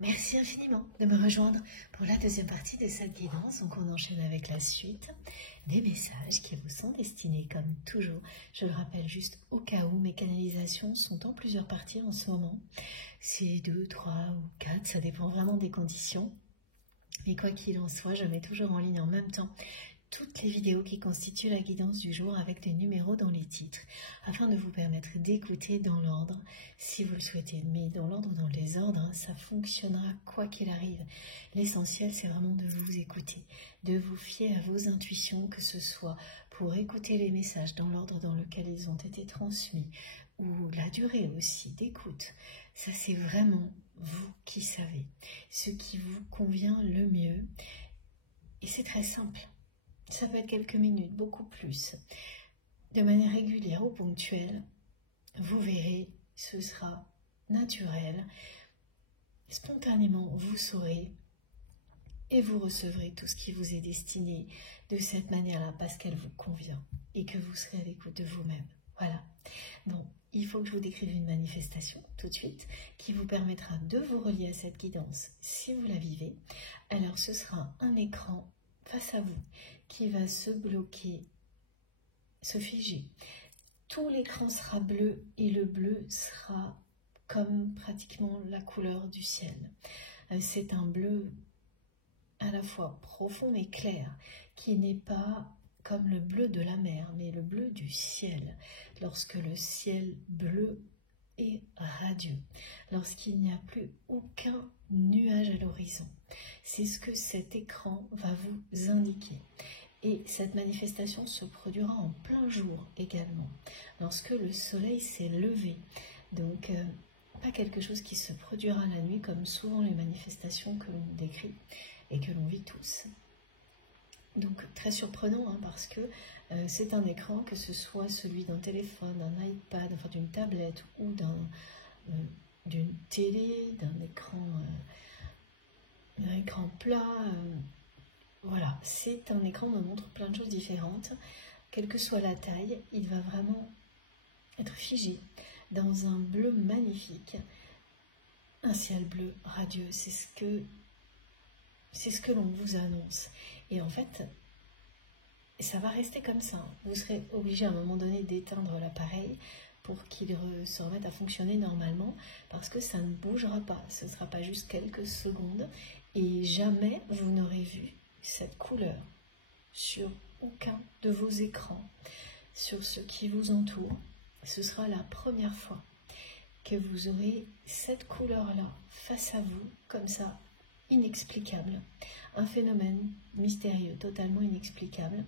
Merci infiniment de me rejoindre pour la deuxième partie de cette guidance. Donc on enchaîne avec la suite des messages qui vous sont destinés comme toujours. Je le rappelle juste au cas où mes canalisations sont en plusieurs parties en ce moment. C'est 2, 3 ou 4, ça dépend vraiment des conditions. Mais quoi qu'il en soit, je mets toujours en ligne en même temps toutes les vidéos qui constituent la guidance du jour avec des numéros dans les titres, afin de vous permettre d'écouter dans l'ordre, si vous le souhaitez. Mais dans l'ordre, dans les ordres, ça fonctionnera quoi qu'il arrive. L'essentiel, c'est vraiment de vous écouter, de vous fier à vos intuitions, que ce soit pour écouter les messages dans l'ordre dans lequel ils ont été transmis, ou la durée aussi d'écoute. Ça, c'est vraiment vous qui savez, ce qui vous convient le mieux. Et c'est très simple. Ça peut être quelques minutes, beaucoup plus. De manière régulière ou ponctuelle, vous verrez, ce sera naturel. Spontanément, vous saurez et vous recevrez tout ce qui vous est destiné de cette manière-là parce qu'elle vous convient et que vous serez à l'écoute de vous-même. Voilà. Donc, il faut que je vous décrive une manifestation tout de suite qui vous permettra de vous relier à cette guidance si vous la vivez. Alors, ce sera un écran face à vous qui va se bloquer, se figer. Tout l'écran sera bleu et le bleu sera comme pratiquement la couleur du ciel. C'est un bleu à la fois profond et clair qui n'est pas comme le bleu de la mer mais le bleu du ciel. Lorsque le ciel bleu est radieux, lorsqu'il n'y a plus aucun nuage à l'horizon. C'est ce que cet écran va vous indiquer. Et cette manifestation se produira en plein jour également, lorsque le soleil s'est levé. Donc, pas quelque chose qui se produira la nuit, comme souvent les manifestations que l'on décrit et que l'on vit tous. Donc, très surprenant, hein, parce que c'est un écran, que ce soit celui d'un téléphone, d'un iPad, enfin d'une tablette ou d'une télé, d'un écran plat. Voilà, c'est un écran, me montre plein de choses différentes. Quelle que soit la taille, il va vraiment être figé dans un bleu magnifique, un ciel bleu radieux. C'est ce que l'on vous annonce. Et en fait, ça va rester comme ça. Vous serez obligé à un moment donné d'éteindre l'appareil pour qu'il se remette à fonctionner normalement, parce que ça ne bougera pas. Ce ne sera pas juste quelques secondes et jamais vous n'aurez vu cette couleur sur aucun de vos écrans, sur ce qui vous entoure. Ce sera la première fois que vous aurez cette couleur-là face à vous, comme ça, inexplicable. Un phénomène mystérieux, totalement inexplicable.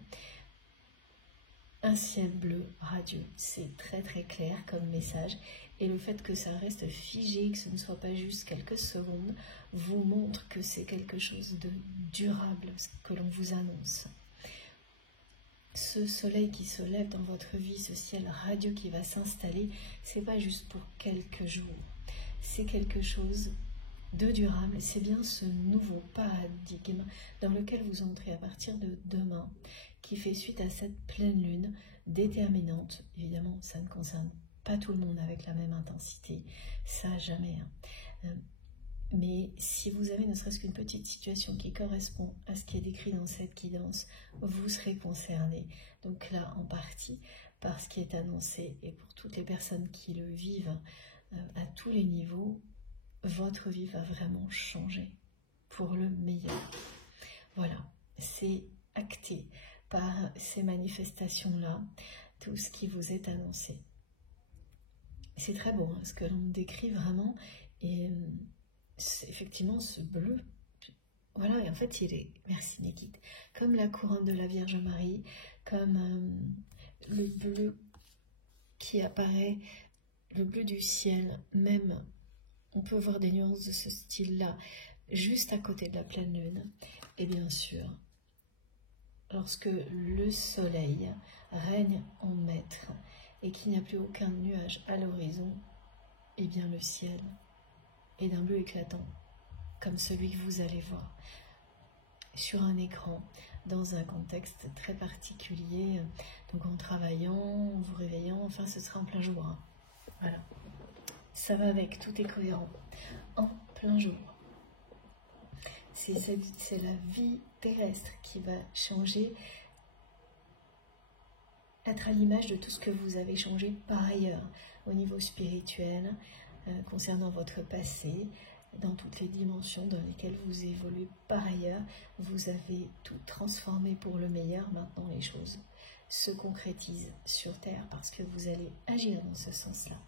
Un ciel bleu radieux, c'est très très clair comme message. Et le fait que ça reste figé, que ce ne soit pas juste quelques secondes, vous montre que c'est quelque chose de durable, ce que l'on vous annonce. Ce soleil qui se lève dans votre vie, ce ciel radieux qui va s'installer, c'est pas juste pour quelques jours. C'est quelque chose de durable. C'est bien ce nouveau paradigme dans lequel vous entrez à partir de demain, qui fait suite à cette pleine lune déterminante. Évidemment, ça ne concerne pas tout le monde avec la même intensité, ça jamais. Mais si vous avez ne serait-ce qu'une petite situation qui correspond à ce qui est décrit dans cette guidance, vous serez concerné. Donc là, en partie, par ce qui est annoncé, et pour toutes les personnes qui le vivent à tous les niveaux, votre vie va vraiment changer pour le meilleur. Voilà, c'est acté par ces manifestations-là, tout ce qui vous est annoncé. C'est très beau, hein, ce que l'on décrit vraiment, et c'est effectivement ce bleu. Voilà, et en fait, il est, merci mes guides, comme la couronne de la Vierge Marie, comme le bleu qui apparaît, le bleu du ciel, même. On peut voir des nuances de ce style-là juste à côté de la pleine lune. Et bien sûr, lorsque le soleil règne en maître et qu'il n'y a plus aucun nuage à l'horizon, eh bien le ciel est d'un bleu éclatant, comme celui que vous allez voir sur un écran, dans un contexte très particulier, donc en travaillant, en vous réveillant, enfin ce sera en plein jour. Hein. Voilà. Ça va avec, tout est cohérent. En plein jour. C'est la vie terrestre qui va changer, être à l'image de tout ce que vous avez changé par ailleurs, au niveau spirituel, concernant votre passé, dans toutes les dimensions dans lesquelles vous évoluez par ailleurs. Vous avez tout transformé pour le meilleur. Maintenant, les choses se concrétisent sur Terre parce que vous allez agir dans ce sens-là.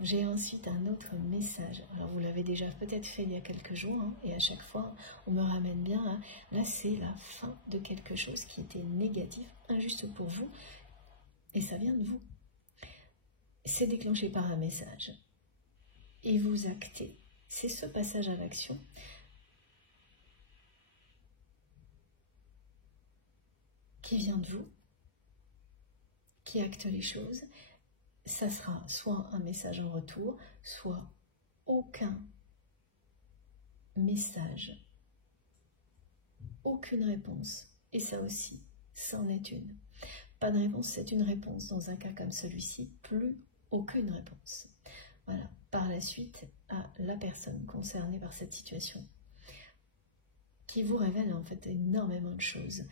J'ai ensuite un autre message. Alors, vous l'avez déjà peut-être fait il y a quelques jours, hein, et à chaque fois, on me ramène bien. Hein. Là, c'est la fin de quelque chose qui était négatif, injuste pour vous, et ça vient de vous. C'est déclenché par un message. Et vous actez. C'est ce passage à l'action qui vient de vous, qui acte les choses. Ça sera soit un message en retour, soit aucun message, aucune réponse. Et ça aussi, c'en est une. Pas de réponse, c'est une réponse. Dans un cas comme celui-ci, plus aucune réponse. Voilà, par la suite, à la personne concernée par cette situation, qui vous révèle en fait énormément de choses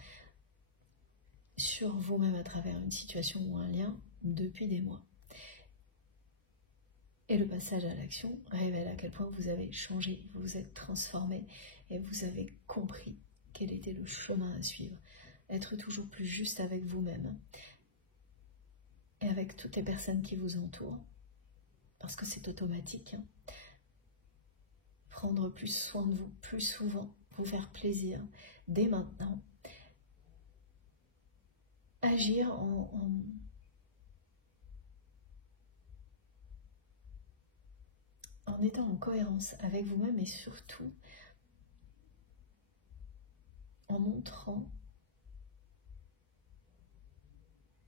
sur vous-même à travers une situation ou un lien depuis des mois. Et le passage à l'action révèle à quel point vous avez changé, vous vous êtes transformé et vous avez compris quel était le chemin à suivre. Être toujours plus juste avec vous-même et avec toutes les personnes qui vous entourent, parce que c'est automatique. Hein. Prendre plus soin de vous, plus souvent, vous faire plaisir, dès maintenant. Agir en étant en cohérence avec vous-même et surtout en montrant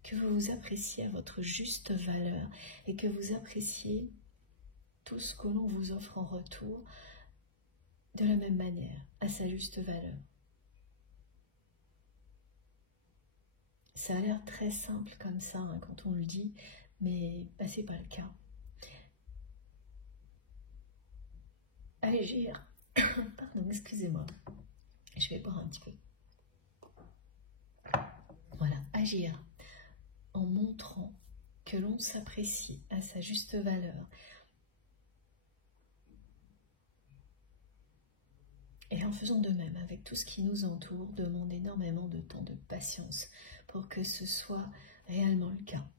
que vous vous appréciez à votre juste valeur et que vous appréciez tout ce que l'on vous offre en retour de la même manière, à sa juste valeur. Ça a l'air très simple comme ça hein, quand on le dit, mais bah, c'est pas le cas. Agir, pardon, excusez-moi, je vais boire un petit peu. Voilà, agir en montrant que l'on s'apprécie à sa juste valeur et en faisant de même avec tout ce qui nous entoure, demande énormément de temps, de patience pour que ce soit réellement le cas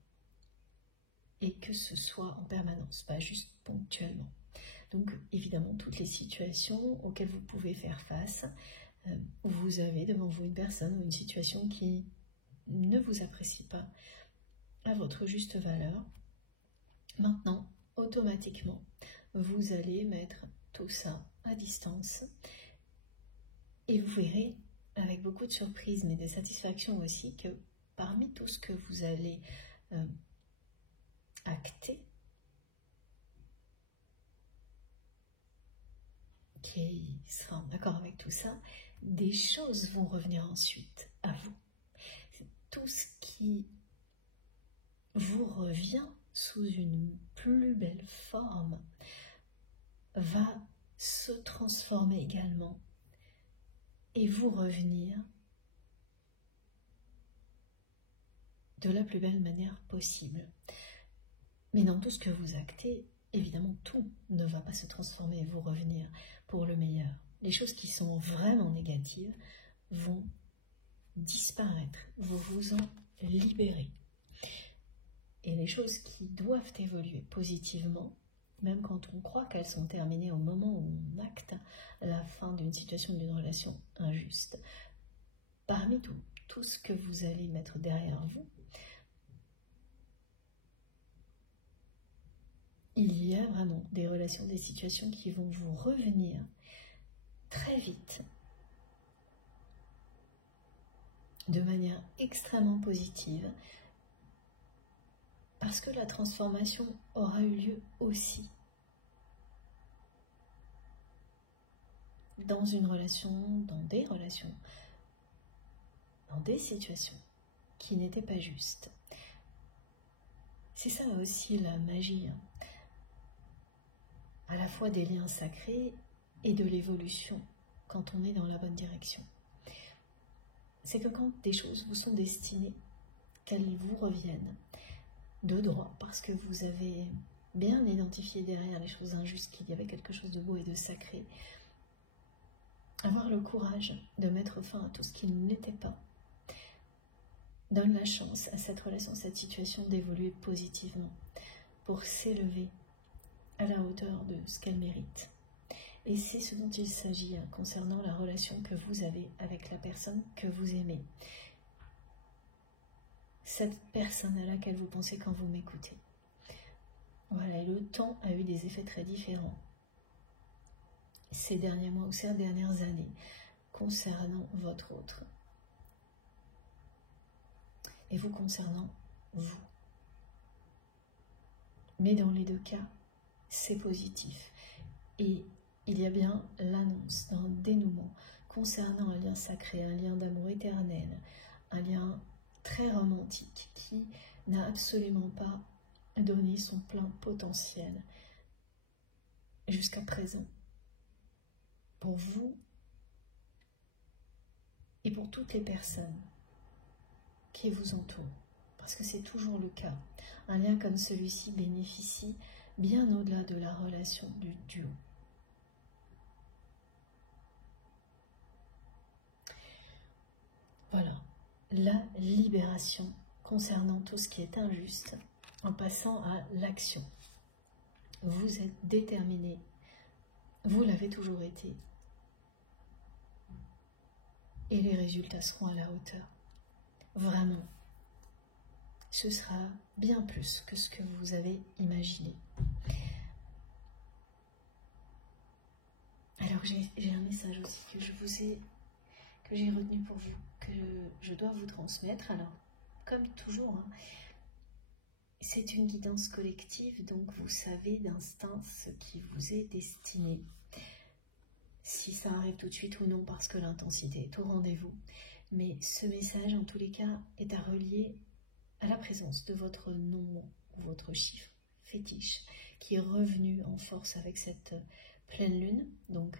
et que ce soit en permanence, pas juste ponctuellement. Donc évidemment, toutes les situations auxquelles vous pouvez faire face, vous avez devant vous une personne ou une situation qui ne vous apprécie pas à votre juste valeur. Maintenant, automatiquement, vous allez mettre tout ça à distance et vous verrez avec beaucoup de surprise mais de satisfaction aussi que parmi tout ce que vous allez acter, qui sera en accord avec tout ça, des choses vont revenir ensuite à vous. Tout ce qui vous revient sous une plus belle forme va se transformer également et vous revenir de la plus belle manière possible. Mais dans tout ce que vous actez, évidemment, tout ne va pas se transformer et vous revenir pour le meilleur. Les choses qui sont vraiment négatives vont disparaître, vous vous en libérez. Et les choses qui doivent évoluer positivement, même quand on croit qu'elles sont terminées au moment où on acte la fin d'une situation, d'une relation injuste, parmi tout ce que vous allez mettre derrière vous, il y a vraiment des relations, des situations qui vont vous revenir très vite, de manière extrêmement positive, parce que la transformation aura eu lieu aussi dans une relation, dans des situations qui n'étaient pas justes. C'est ça aussi la magie, hein. À la fois des liens sacrés et de l'évolution quand on est dans la bonne direction. C'est que quand des choses vous sont destinées, qu'elles vous reviennent de droit, parce que vous avez bien identifié derrière les choses injustes qu'il y avait quelque chose de beau et de sacré, avoir le courage de mettre fin à tout ce qui n'était pas, donne la chance à cette relation, à cette situation d'évoluer positivement pour s'élever à la hauteur de ce qu'elle mérite. Et c'est ce dont il s'agit concernant la relation que vous avez avec la personne que vous aimez. Cette personne à laquelle vous pensez quand vous m'écoutez. Voilà, et le temps a eu des effets très différents ces derniers mois ou ces dernières années concernant votre autre. Et vous concernant vous. Mais dans les deux cas, c'est positif. Et il y a bien l'annonce d'un dénouement concernant un lien sacré, un lien d'amour éternel, un lien très romantique qui n'a absolument pas donné son plein potentiel jusqu'à présent. Pour vous et pour toutes les personnes qui vous entourent, parce que c'est toujours le cas. Un lien comme celui-ci bénéficie bien au-delà de la relation du duo. Voilà, la libération concernant tout ce qui est injuste en passant à l'action. Vous êtes déterminé, vous l'avez toujours été, et les résultats seront à la hauteur. Vraiment, ce sera bien plus que ce que vous avez imaginé. Alors j'ai un message aussi que j'ai retenu pour vous, que je dois vous transmettre. Alors, comme toujours, hein, c'est une guidance collective, donc vous savez d'instinct ce qui vous est destiné. Si ça arrive tout de suite ou non, parce que l'intensité est au rendez-vous. Mais ce message, en tous les cas, est à relier à la présence de votre nom ou votre chiffre fétiche, qui est revenu en force avec cette pleine lune. Donc,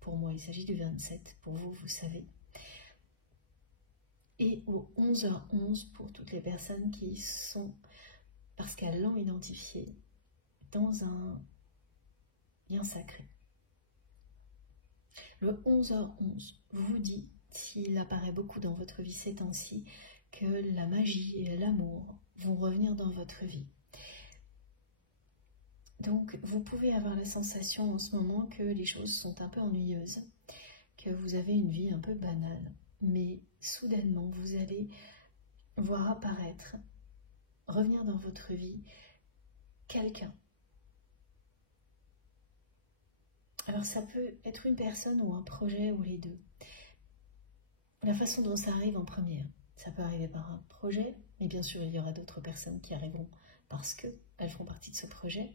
pour moi, il s'agit du 27. Pour vous, vous savez. Et au 11h11 pour toutes les personnes qui sont, parce qu'elles l'ont identifié, dans un lien sacré. Le 11h11 vous dit, s'il apparaît beaucoup dans votre vie ces temps-ci, que la magie et l'amour vont revenir dans votre vie. Donc, vous pouvez avoir la sensation en ce moment que les choses sont un peu ennuyeuses, que vous avez une vie un peu banale, mais soudainement, vous allez voir apparaître, revenir dans votre vie, quelqu'un. Alors, ça peut être une personne ou un projet ou les deux. La façon dont ça arrive en première, ça peut arriver par un projet, mais bien sûr, il y aura d'autres personnes qui arriveront parce qu'elles font partie de ce projet.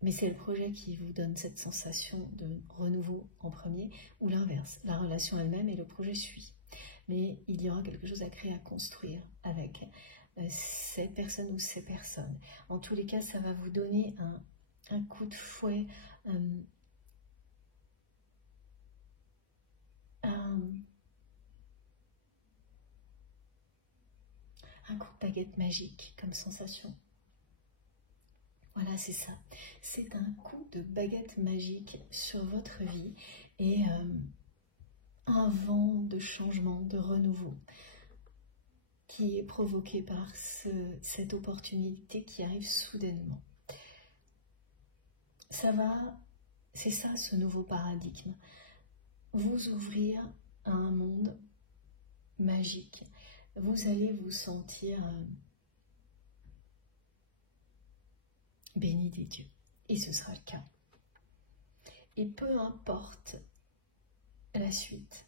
Mais c'est le projet qui vous donne cette sensation de renouveau en premier, ou l'inverse, la relation elle-même et le projet suit. Mais il y aura quelque chose à créer, à construire avec cette personne ou ces personnes. En tous les cas, ça va vous donner un coup de fouet, un coup de baguette magique comme sensation. Voilà, c'est ça. C'est un coup de baguette magique sur votre vie et un vent de changement, de renouveau qui est provoqué par cette opportunité qui arrive soudainement. C'est ça ce nouveau paradigme. Vous ouvrir à un monde magique. Vous allez vous sentir béni des dieux. Et ce sera le cas. Et peu importe la suite,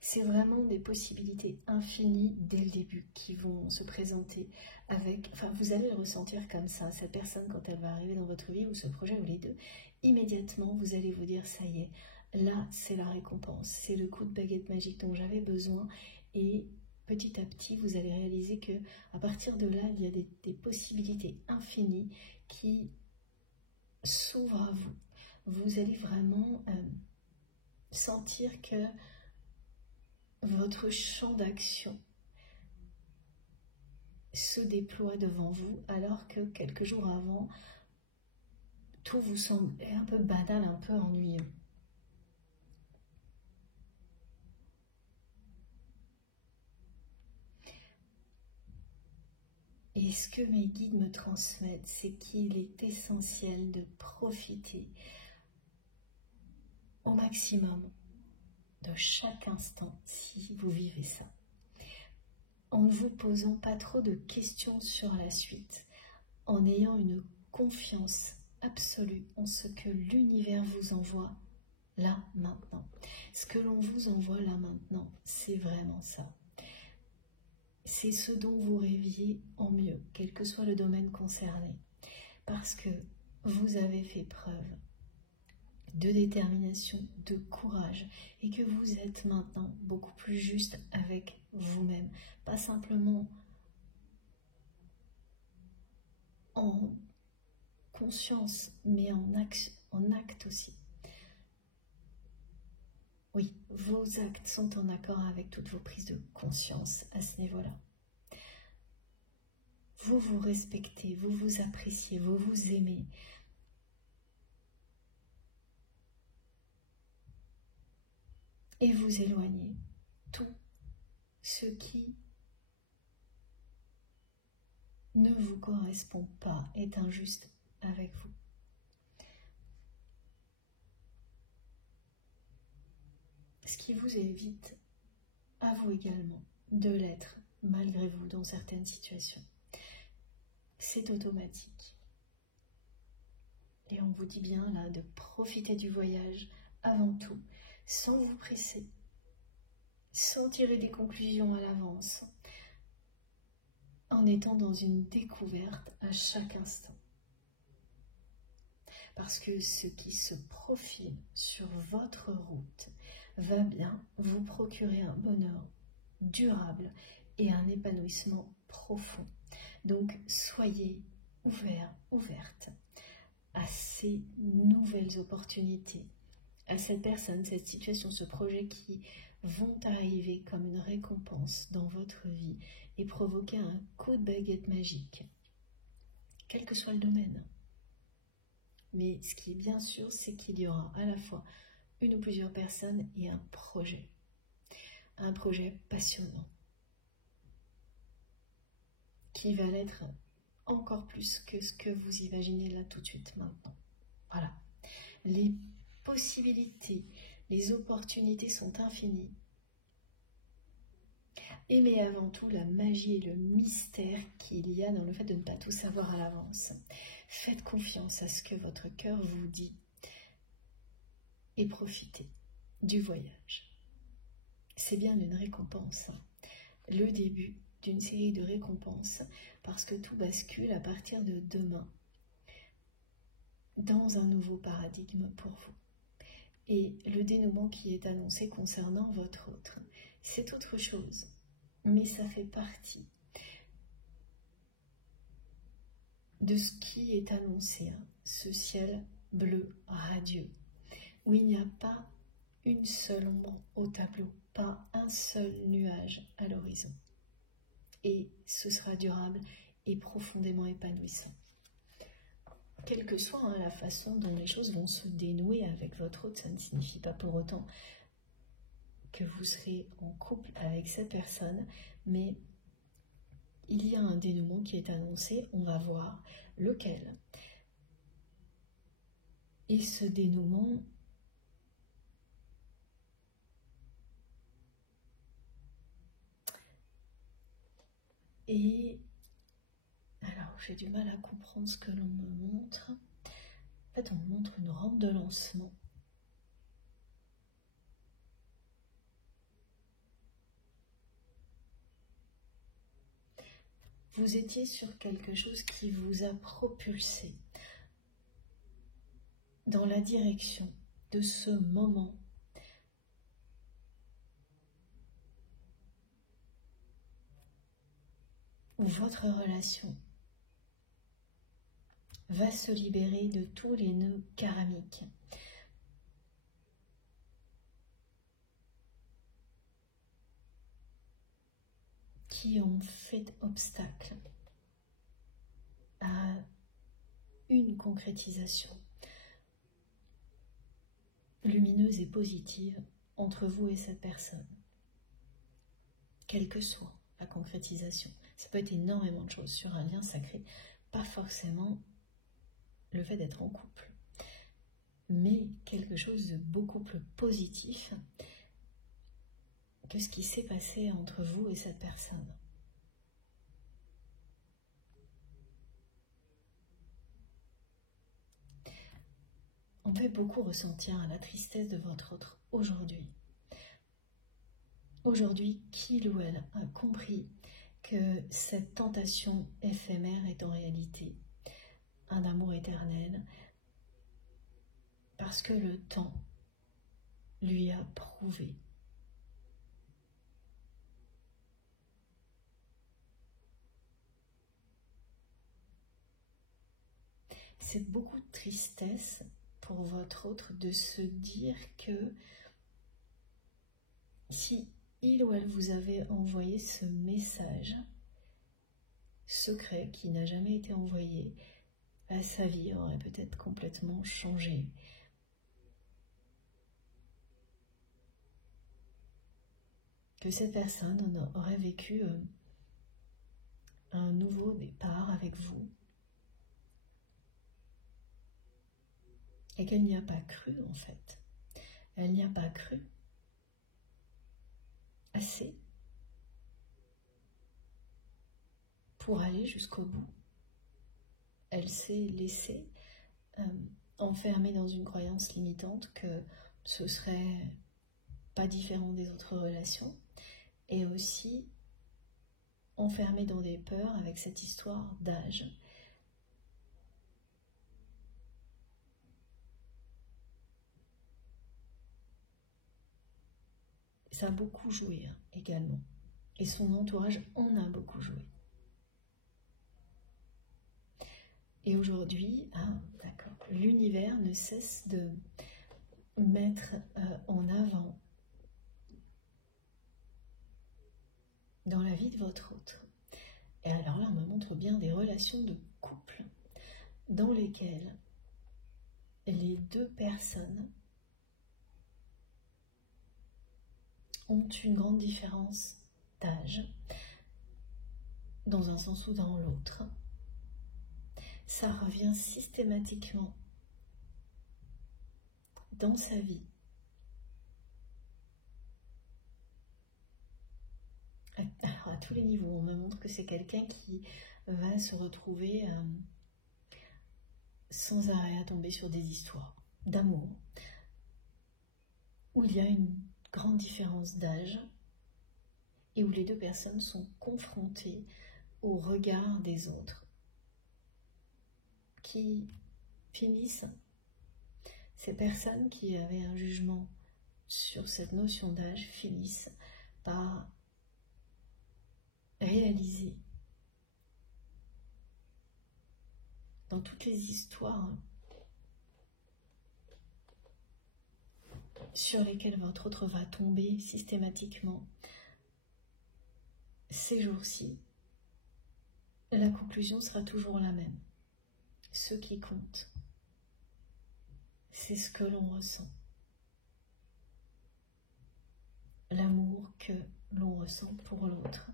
c'est vraiment des possibilités infinies dès le début qui vont se présenter avec, enfin vous allez le ressentir comme ça, cette personne quand elle va arriver dans votre vie ou ce projet ou les deux, immédiatement vous allez vous dire ça y est, là c'est la récompense, c'est le coup de baguette magique dont j'avais besoin et petit à petit vous allez réaliser que à partir de là il y a des possibilités infinies qui s'ouvrent à vous. Vous allez vraiment sentir que votre champ d'action se déploie devant vous, alors que quelques jours avant, tout vous semblait un peu banal, un peu ennuyeux. Et ce que mes guides me transmettent, c'est qu'il est essentiel de profiter au maximum de chaque instant si vous vivez ça, en ne vous posant pas trop de questions sur la suite, en ayant une confiance absolue en ce que l'univers vous envoie là maintenant. Ce que l'on vous envoie là maintenant, c'est vraiment ça. C'est ce dont vous rêviez en mieux, quel que soit le domaine concerné, parce que vous avez fait preuve de détermination, de courage, et que vous êtes maintenant beaucoup plus juste avec vous-même, pas simplement en conscience, mais en acte aussi. Oui, vos actes sont en accord avec toutes vos prises de conscience à ce niveau-là. Vous vous respectez, vous vous appréciez, vous vous aimez. Et vous éloignez tout ce qui ne vous correspond pas, est injuste avec vous. Ce qui vous évite, à vous également, de l'être malgré vous dans certaines situations. C'est automatique. Et on vous dit bien là de profiter du voyage avant tout, sans vous presser, sans tirer des conclusions à l'avance, en étant dans une découverte à chaque instant. Parce que ce qui se profile sur votre route va bien vous procurer un bonheur durable et un épanouissement profond. Donc soyez ouverts, ouvertes à ces nouvelles opportunités, à cette personne, cette situation, ce projet qui vont arriver comme une récompense dans votre vie et provoquer un coup de baguette magique, quel que soit le domaine. Mais ce qui est bien sûr, c'est qu'il y aura à la fois une ou plusieurs personnes et un projet passionnant, qui va l'être encore plus que ce que vous imaginez là tout de suite maintenant. Voilà, les possibilités, les opportunités sont infinies. Et mais avant tout, la magie et le mystère qu'il y a dans le fait de ne pas tout savoir à l'avance. Faites confiance à ce que votre cœur vous dit et profitez du voyage. C'est bien une récompense, le début d'une série de récompenses, parce que tout bascule à partir de demain dans un nouveau paradigme pour vous. Et le dénouement qui est annoncé concernant votre autre, c'est autre chose, mais ça fait partie de ce qui est annoncé, ce ciel bleu radieux, où il n'y a pas une seule ombre au tableau, pas un seul nuage à l'horizon. Et ce sera durable et profondément épanouissant. Quelle que soit la façon dont les choses vont se dénouer avec votre autre, ça ne signifie pas pour autant que vous serez en couple avec cette personne, mais il y a un dénouement qui est annoncé, on va voir lequel. Et ce dénouement est... Alors, j'ai du mal à comprendre ce que l'on me montre. En fait, on me montre une rampe de lancement. Vous étiez sur quelque chose qui vous a propulsé dans la direction de ce moment où votre relation va se libérer de tous les nœuds karmiques, qui ont fait obstacle à une concrétisation lumineuse et positive entre vous et cette personne, quelle que soit la concrétisation. Ça peut être énormément de choses sur un lien sacré, pas forcément le fait d'être en couple, mais quelque chose de beaucoup plus positif que ce qui s'est passé entre vous et cette personne. On peut beaucoup ressentir la tristesse de votre autre aujourd'hui. Aujourd'hui, qu'il ou elle a compris que cette tentation éphémère est en réalité un amour éternel, parce que le temps lui a prouvé. C'est beaucoup de tristesse pour votre autre de se dire que si il ou elle vous avait envoyé ce message secret qui n'a jamais été envoyé, sa vie aurait peut-être complètement changé. Que cette personne aurait vécu un nouveau départ avec vous et qu'elle n'y a pas cru en fait. Elle n'y a pas cru assez pour aller jusqu'au bout. Elle s'est laissée enfermer dans une croyance limitante que ce serait pas différent des autres relations, et aussi enfermée dans des peurs avec cette histoire d'âge. Ça a beaucoup joué également, et son entourage en a beaucoup joué. Et aujourd'hui, l'univers ne cesse de mettre en avant dans la vie de votre autre. Et alors là, on me montre bien des relations de couple dans lesquelles les deux personnes ont une grande différence d'âge, dans un sens ou dans l'autre. Ça revient systématiquement dans sa vie. Alors, à tous les niveaux, on me montre que c'est quelqu'un qui va se retrouver sans arrêt à tomber sur des histoires d'amour, où il y a une grande différence d'âge et où les deux personnes sont confrontées au regard des autres, qui finissent, ces personnes qui avaient un jugement sur cette notion d'âge finissent par réaliser dans toutes les histoires sur lesquelles votre autre va tomber systématiquement ces jours-ci, la conclusion sera toujours la même. Ce qui compte, c'est ce que l'on ressent. L'amour que l'on ressent pour l'autre.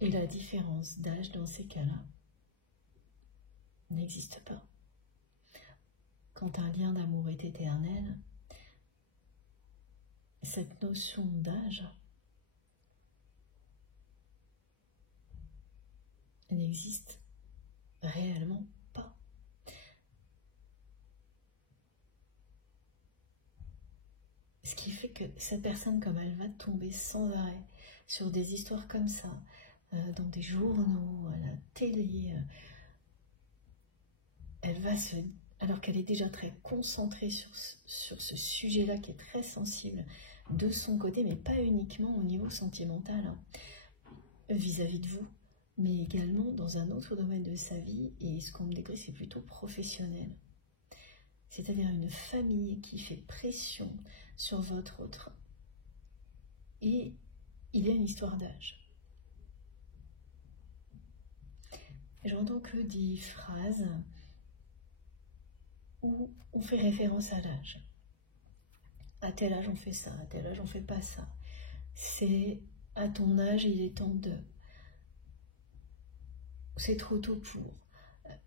Et la différence d'âge dans ces cas-là n'existe pas. Quand un lien d'amour est éternel, cette notion d'âge n'existe réellement pas. Ce qui fait que cette personne, comme elle va tomber sans arrêt sur des histoires comme ça, dans des journaux, à la télé, elle va alors qu'elle est déjà très concentrée sur ce sujet-là qui est très sensible de son côté, mais pas uniquement au niveau sentimental, vis-à-vis de vous, mais également dans un autre domaine de sa vie, et ce qu'on me décrit, c'est plutôt professionnel. C'est-à-dire une famille qui fait pression sur votre autre. Et il y a une histoire d'âge. J'entends que des phrases où on fait référence à l'âge. À tel âge on fait ça, à tel âge on fait pas ça. C'est à ton âge il est temps de. C'est trop tôt pour.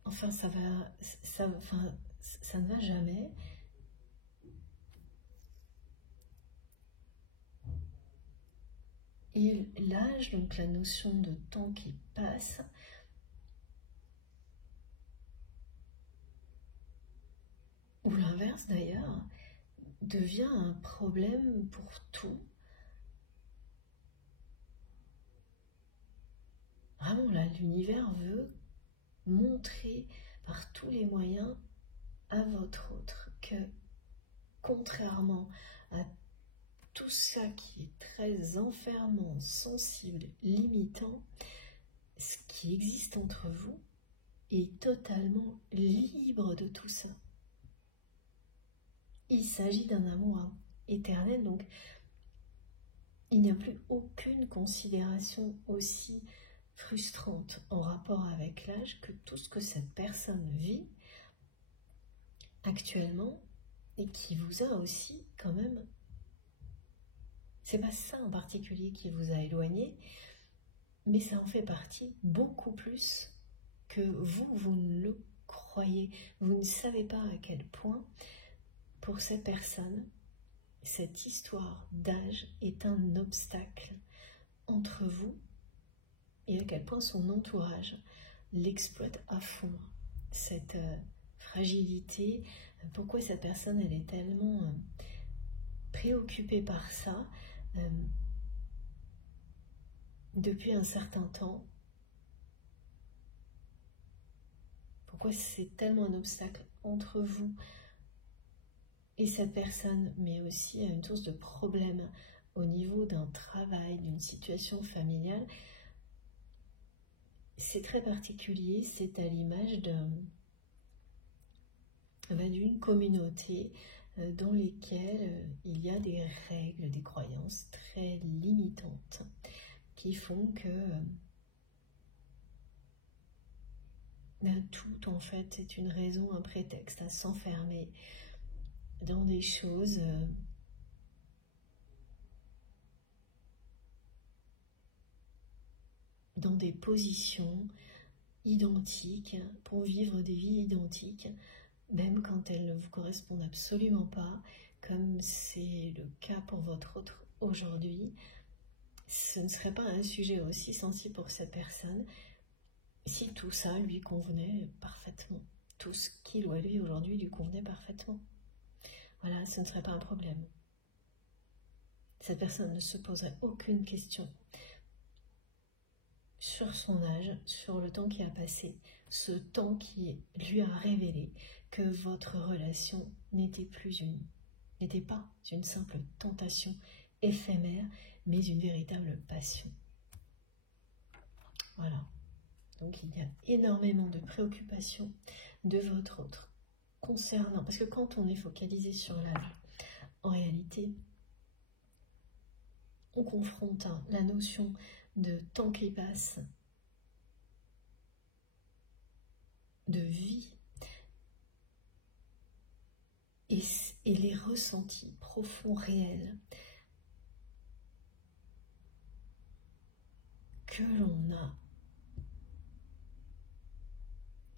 Enfin ça ne va jamais. Et l'âge, donc la notion de temps qui passe, ou l'inverse d'ailleurs, devient un problème pour tout. Vraiment, là, l'univers veut montrer par tous les moyens à votre autre que, contrairement à tout ça qui est très enfermant, sensible, limitant, ce qui existe entre vous est totalement libre de tout ça. Il s'agit d'un amour éternel, donc il n'y a plus aucune considération aussi frustrante en rapport avec l'âge que tout ce que cette personne vit actuellement et qui vous a aussi quand même. C'est pas ça en particulier qui vous a éloigné, mais ça en fait partie beaucoup plus que vous ne le croyez. Vous ne savez pas à quel point, pour cette personne, cette histoire d'âge est un obstacle entre vous et à quel point son entourage l'exploite à fond. Cette fragilité, pourquoi cette personne elle est tellement préoccupée par ça depuis un certain temps. Pourquoi c'est tellement un obstacle entre vous et cette personne, mais aussi une source de problème au niveau d'un travail, d'une situation familiale. C'est très particulier, c'est à l'image d'une communauté dans lesquelles il y a des règles, des croyances très limitantes qui font que tout en fait est une raison, un prétexte à s'enfermer dans des choses dans des positions identiques pour vivre des vies identiques, même quand elles ne vous correspondent absolument pas, comme c'est le cas pour votre autre aujourd'hui. Ce ne serait pas un sujet aussi sensible pour cette personne si tout ça lui convenait parfaitement. Tout ce qu'il ou elle vit aujourd'hui lui convenait parfaitement. Voilà, ce ne serait pas un problème. Cette personne ne se poserait aucune question sur son âge, sur le temps qui a passé, ce temps qui lui a révélé que votre relation n'était pas une simple tentation éphémère, mais une véritable passion. Voilà. Donc il y a énormément de préoccupations de votre autre concernant, parce que quand on est focalisé sur l'âge, en réalité, on confronte la notion de temps qui passe, de vie, et les ressentis profonds, réels, que l'on a,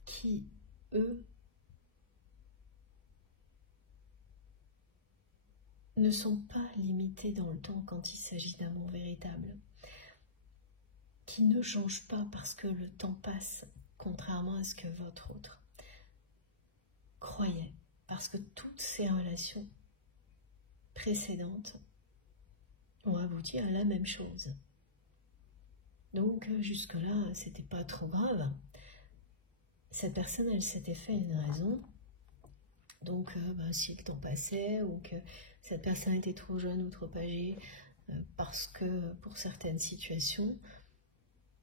qui, eux, ne sont pas limités dans le temps quand il s'agit d'amour véritable, qui ne changent pas parce que le temps passe, contrairement à ce que votre autre croyait, parce que toutes ces relations précédentes ont abouti à la même chose. Donc jusque-là, c'était pas trop grave. Cette personne, elle s'était fait une raison. Donc si le temps passait ou que cette personne était trop jeune ou trop âgée, parce que pour certaines situations,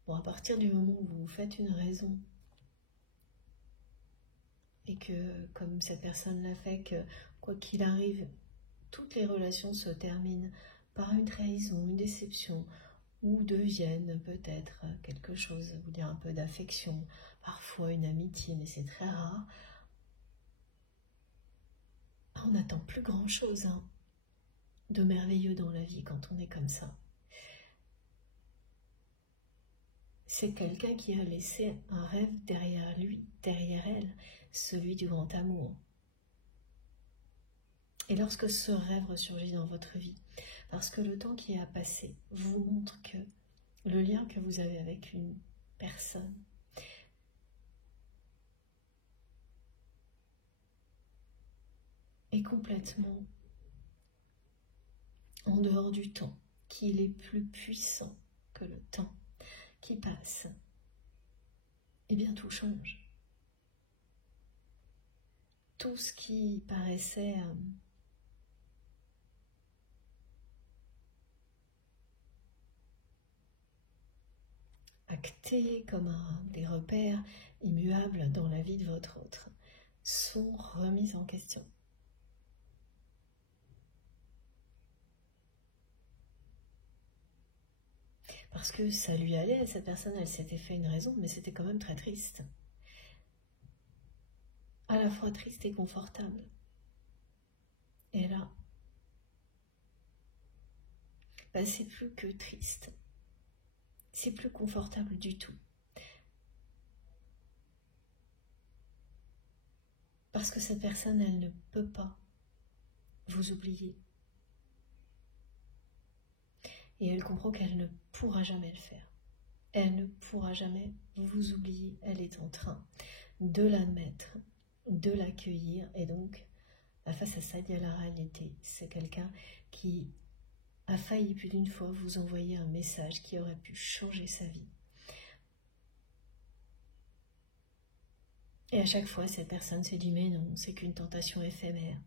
bon, à partir du moment où vous vous faites une raison et que, comme cette personne l'a fait, que quoi qu'il arrive, toutes les relations se terminent par une trahison, une déception, ou deviennent peut-être quelque chose, vous dire un peu d'affection, parfois une amitié, mais c'est très rare. On n'attend plus grand-chose de merveilleux dans la vie quand on est comme ça. C'est quelqu'un qui a laissé un rêve derrière lui, derrière elle, celui du grand amour. Et lorsque ce rêve ressurgit dans votre vie, parce que le temps qui a passé vous montre que le lien que vous avez avec une personne est complètement en dehors du temps, qu'il est plus puissant que le temps qui passe, eh bien tout change. Tout ce qui paraissait actés comme des repères immuables dans la vie de votre autre sont remis en question. Parce que ça lui allait à cette personne, elle s'était fait une raison, mais c'était quand même très triste. À la fois triste et confortable. Et là, c'est plus que triste. C'est plus confortable du tout. Parce que cette personne, elle ne peut pas vous oublier. Et elle comprend qu'elle ne pourra jamais le faire. Elle ne pourra jamais vous oublier. Elle est en train de l'admettre, de l'accueillir. Et donc, face à ça, il y a la réalité. C'est quelqu'un qui a failli plus d'une fois vous envoyer un message qui aurait pu changer sa vie. Et à chaque fois, cette personne se dit « mais non, c'est qu'une tentation éphémère.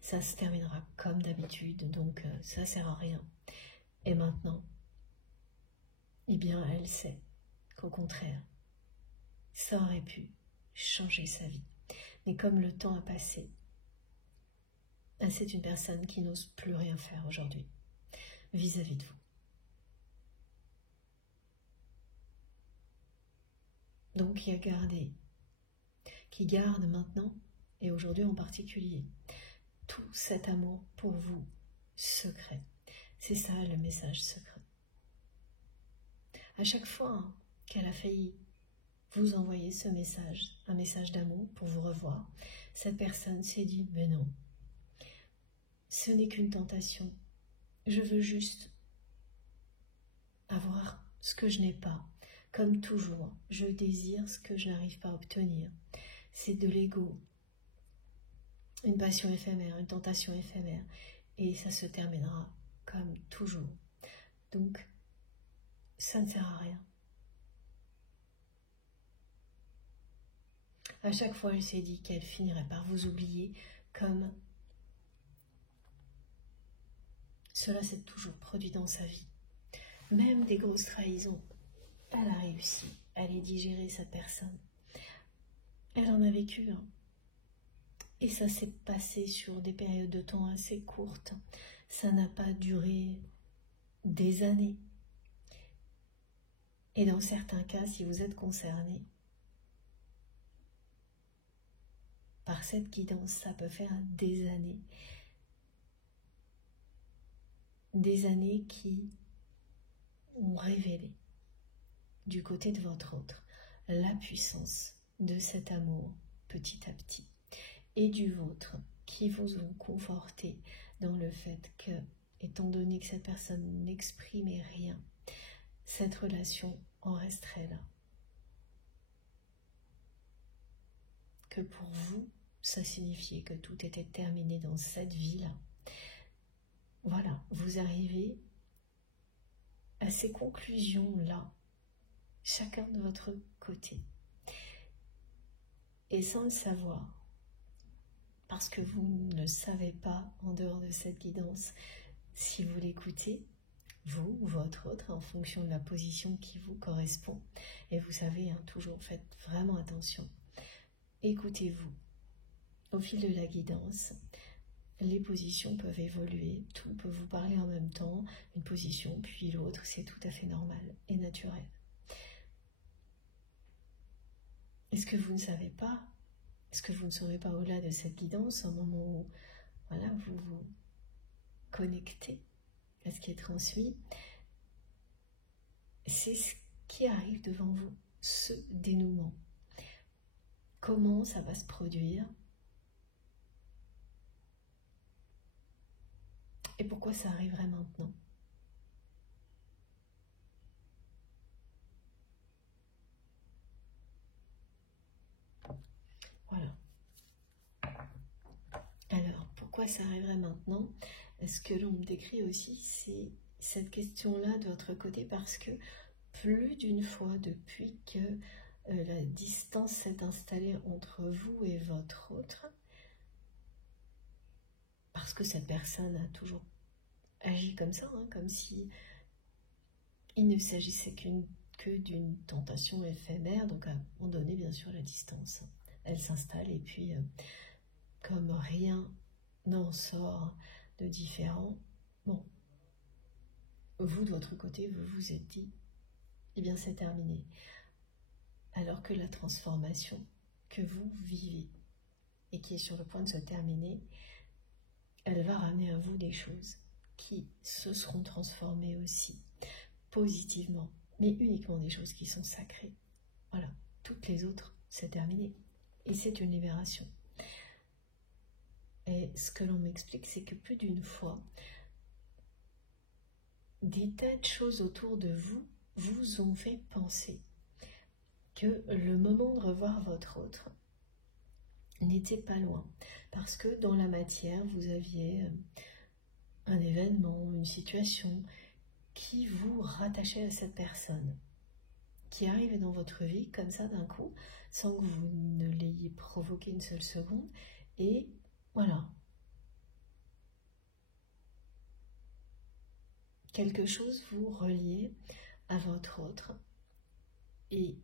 Ça se terminera comme d'habitude, donc ça sert à rien. » Et maintenant, eh bien, elle sait qu'au contraire, ça aurait pu changer sa vie. Mais comme le temps a passé, c'est une personne qui n'ose plus rien faire aujourd'hui vis-à-vis de vous. Donc, qui garde maintenant, et aujourd'hui en particulier, tout cet amour pour vous secret. C'est ça le message secret. À chaque fois qu'elle a failli vous envoyer ce message, un message d'amour pour vous revoir, cette personne s'est dit « mais non, ce n'est qu'une tentation, je veux juste avoir ce que je n'ai pas. Comme toujours, je désire ce que je n'arrive pas à obtenir. C'est de l'ego, une passion éphémère, une tentation éphémère, et ça se terminera comme toujours. Donc, ça ne sert à rien. À chaque fois, elle s'est dit qu'elle finirait par vous oublier, comme cela s'est toujours produit dans sa vie. Même des grosses trahisons, elle a réussi à les digérer, cette personne. Elle en a vécu, et ça s'est passé sur des périodes de temps assez courtes. Ça n'a pas duré des années. Et dans certains cas, si vous êtes concerné par cette guidance, ça peut faire des années. Des années qui ont révélé du côté de votre autre la puissance de cet amour petit à petit, et du vôtre qui vous ont conforté dans le fait que, étant donné que cette personne n'exprimait rien, cette relation en resterait là. Que pour vous, ça signifiait que tout était terminé dans cette vie-là. Voilà, vous arrivez à ces conclusions-là, chacun de votre côté. Et sans le savoir, parce que vous ne savez pas, en dehors de cette guidance, si vous l'écoutez, vous ou votre autre, en fonction de la position qui vous correspond. Et vous savez, toujours faites vraiment attention. Écoutez-vous au fil de la guidance. les positions peuvent évoluer, tout peut vous parler en même temps, une position puis l'autre, c'est tout à fait normal et naturel. Est-ce que vous ne savez pas, est-ce que vous ne saurez pas au-delà de cette guidance, au moment où voilà, vous vous connectez à ce qui est transmis, c'est ce qui arrive devant vous, ce dénouement. Comment ça va se produire? Et pourquoi ça arriverait maintenant? Voilà. Alors, pourquoi ça arriverait maintenant? Ce que l'on me décrit aussi, c'est cette question-là de votre côté, parce que plus d'une fois depuis que la distance s'est installée entre vous et votre autre, parce que cette personne a toujours agi comme ça, hein, comme si il ne s'agissait que d'une tentation éphémère, donc à un moment donné, bien sûr, la distance, elle s'installe, et puis comme rien n'en sort de différent, bon, vous de votre côté, vous vous êtes dit, eh bien c'est terminé. Alors que la transformation que vous vivez et qui est sur le point de se terminer, elle va ramener à vous des choses qui se seront transformées aussi, positivement, mais uniquement des choses qui sont sacrées. Voilà, toutes les autres, c'est terminé. Et c'est une libération. Et ce que l'on m'explique, c'est que plus d'une fois, des tas de choses autour de vous vous ont fait penser que le moment de revoir votre autre n'était pas loin. Parce que dans la matière, vous aviez un événement, une situation qui vous rattachait à cette personne, qui arrivait dans votre vie comme ça d'un coup, sans que vous ne l'ayez provoqué une seule seconde. Et voilà. Quelque chose vous reliait à votre autre. Et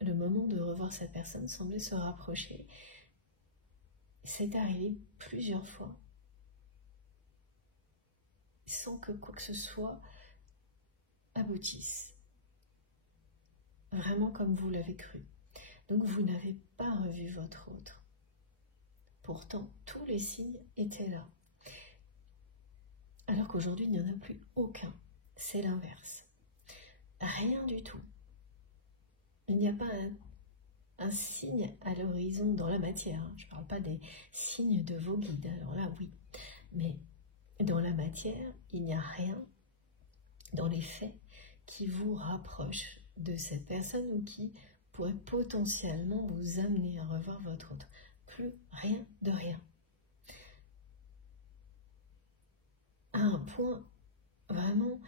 le moment de revoir cette personne semblait se rapprocher. C'est arrivé plusieurs fois, sans que quoi que ce soit aboutisse. Vraiment comme vous l'avez cru. Donc vous n'avez pas revu votre autre. Pourtant, tous les signes étaient là. Alors qu'aujourd'hui, il n'y en a plus aucun. C'est l'inverse. Rien du tout. Il n'y a pas un signe à l'horizon dans la matière. Je ne parle pas des signes de vos guides. Alors là, oui. Mais dans la matière, il n'y a rien dans les faits qui vous rapproche de cette personne ou qui pourrait potentiellement vous amener à revoir votre autre. Plus rien de rien. À un point vraiment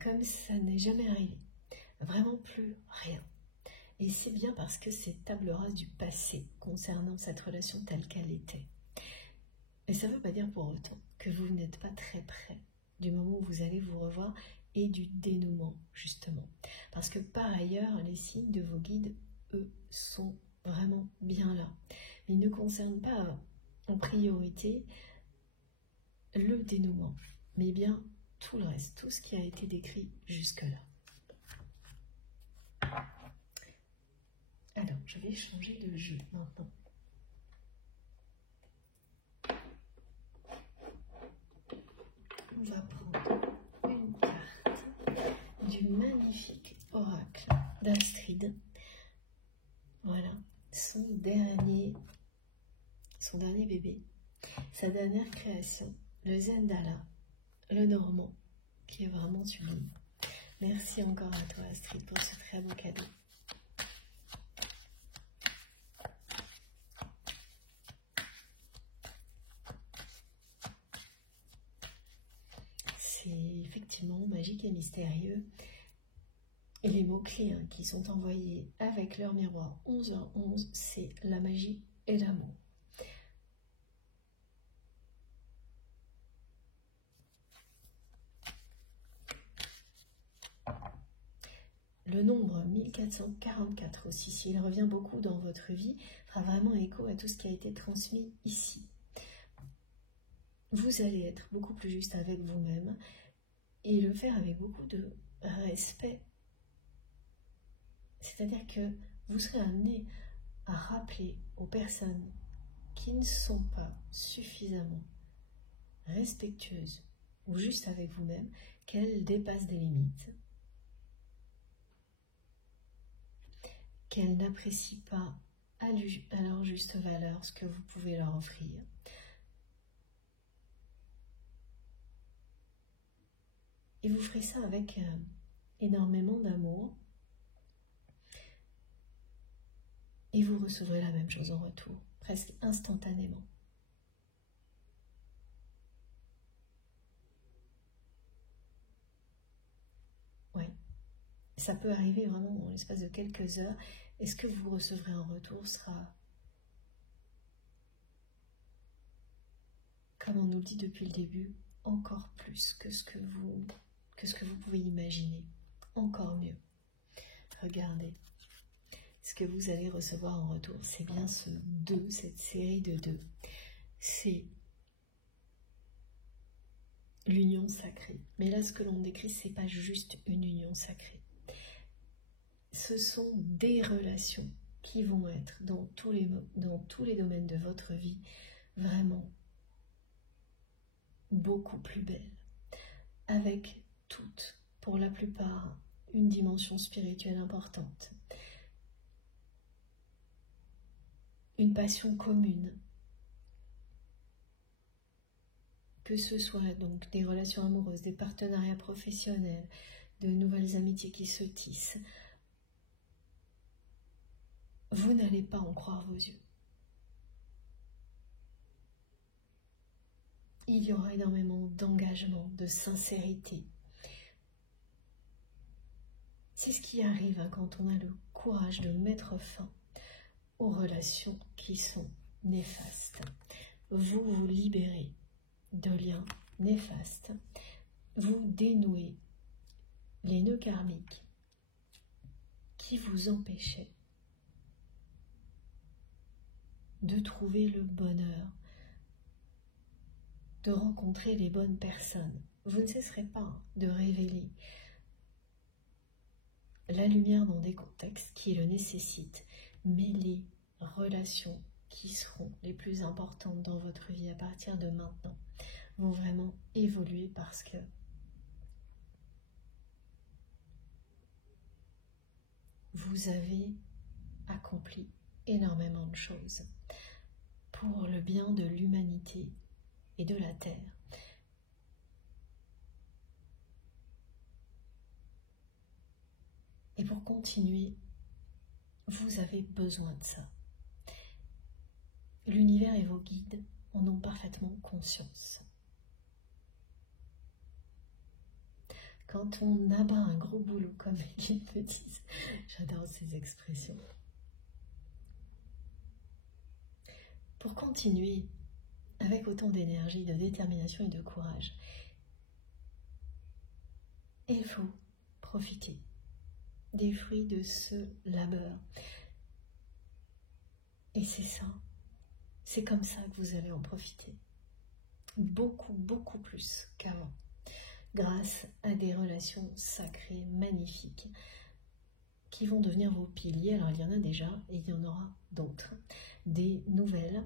comme ça n'est jamais arrivé. Vraiment plus rien. Et c'est bien parce que c'est table rase du passé concernant cette relation telle qu'elle était. Et ça ne veut pas dire pour autant que vous n'êtes pas très près du moment où vous allez vous revoir et du dénouement, justement. Parce que par ailleurs, les signes de vos guides, eux, sont vraiment bien là. Mais ils ne concernent pas en priorité le dénouement, mais bien tout le reste, tout ce qui a été décrit jusque-là. Alors, je vais changer de jeu maintenant. On va prendre une carte du magnifique oracle d'Astrid. Voilà, son dernier bébé, sa dernière création, le Zendala, le Normand, qui est vraiment sublime. Merci encore à toi, Astrid, pour ce très beau cadeau. C'est effectivement magique et mystérieux. Et les mots-clés qui sont envoyés avec leur miroir 11h11, c'est la magie et l'amour. Le nombre 1444 aussi, s'il revient beaucoup dans votre vie, fera vraiment écho à tout ce qui a été transmis ici. vous allez être beaucoup plus juste avec vous-même et le faire avec beaucoup de respect. C'est-à-dire que vous serez amené à rappeler aux personnes qui ne sont pas suffisamment respectueuses ou juste avec vous-même qu'elles dépassent des limites, qu'elles n'apprécient pas à leur juste valeur ce que vous pouvez leur offrir. Et vous ferez ça avec énormément d'amour. Et vous recevrez la même chose en retour, presque instantanément. Oui, ça peut arriver vraiment en l'espace de quelques heures. Et ce que vous recevrez en retour sera, comme on nous le dit depuis le début, encore plus que ce que vous pouvez imaginer. Encore mieux. Regardez. Ce que vous allez recevoir en retour, c'est bien ce 2, cette série de 2. C'est l'union sacrée. Mais là, ce que l'on décrit, c'est pas juste une union sacrée. Ce sont des relations qui vont être dans tous les domaines de votre vie vraiment beaucoup plus belles, avec toutes, pour la plupart, une dimension spirituelle importante. Une passion commune, que ce soit donc des relations amoureuses, des partenariats professionnels, de nouvelles amitiés qui se tissent, vous n'allez pas en croire vos yeux. Il y aura énormément d'engagement, de sincérité. C'est ce qui arrive quand on a le courage de mettre fin aux relations qui sont néfastes. Vous vous libérez de liens néfastes. Vous dénouez les nœuds karmiques qui vous empêchaient de trouver le bonheur, de rencontrer les bonnes personnes. Vous ne cesserez pas de révéler la lumière dans des contextes qui le nécessitent, mais les relations qui seront les plus importantes dans votre vie à partir de maintenant vont vraiment évoluer parce que vous avez accompli énormément de choses pour le bien de l'humanité et de la Terre. Et pour continuer, vous avez besoin de ça. L'univers et vos guides en ont parfaitement conscience. Quand on abat un gros boulot, comme les guides me disent, j'adore ces expressions. Pour continuer avec autant d'énergie, de détermination et de courage, il faut profiter des fruits de ce labeur. Et c'est ça, c'est comme ça que vous allez en profiter. Beaucoup, beaucoup plus qu'avant. Grâce à des relations sacrées, magnifiques, qui vont devenir vos piliers. Alors il y en a déjà et il y en aura d'autres. Des nouvelles,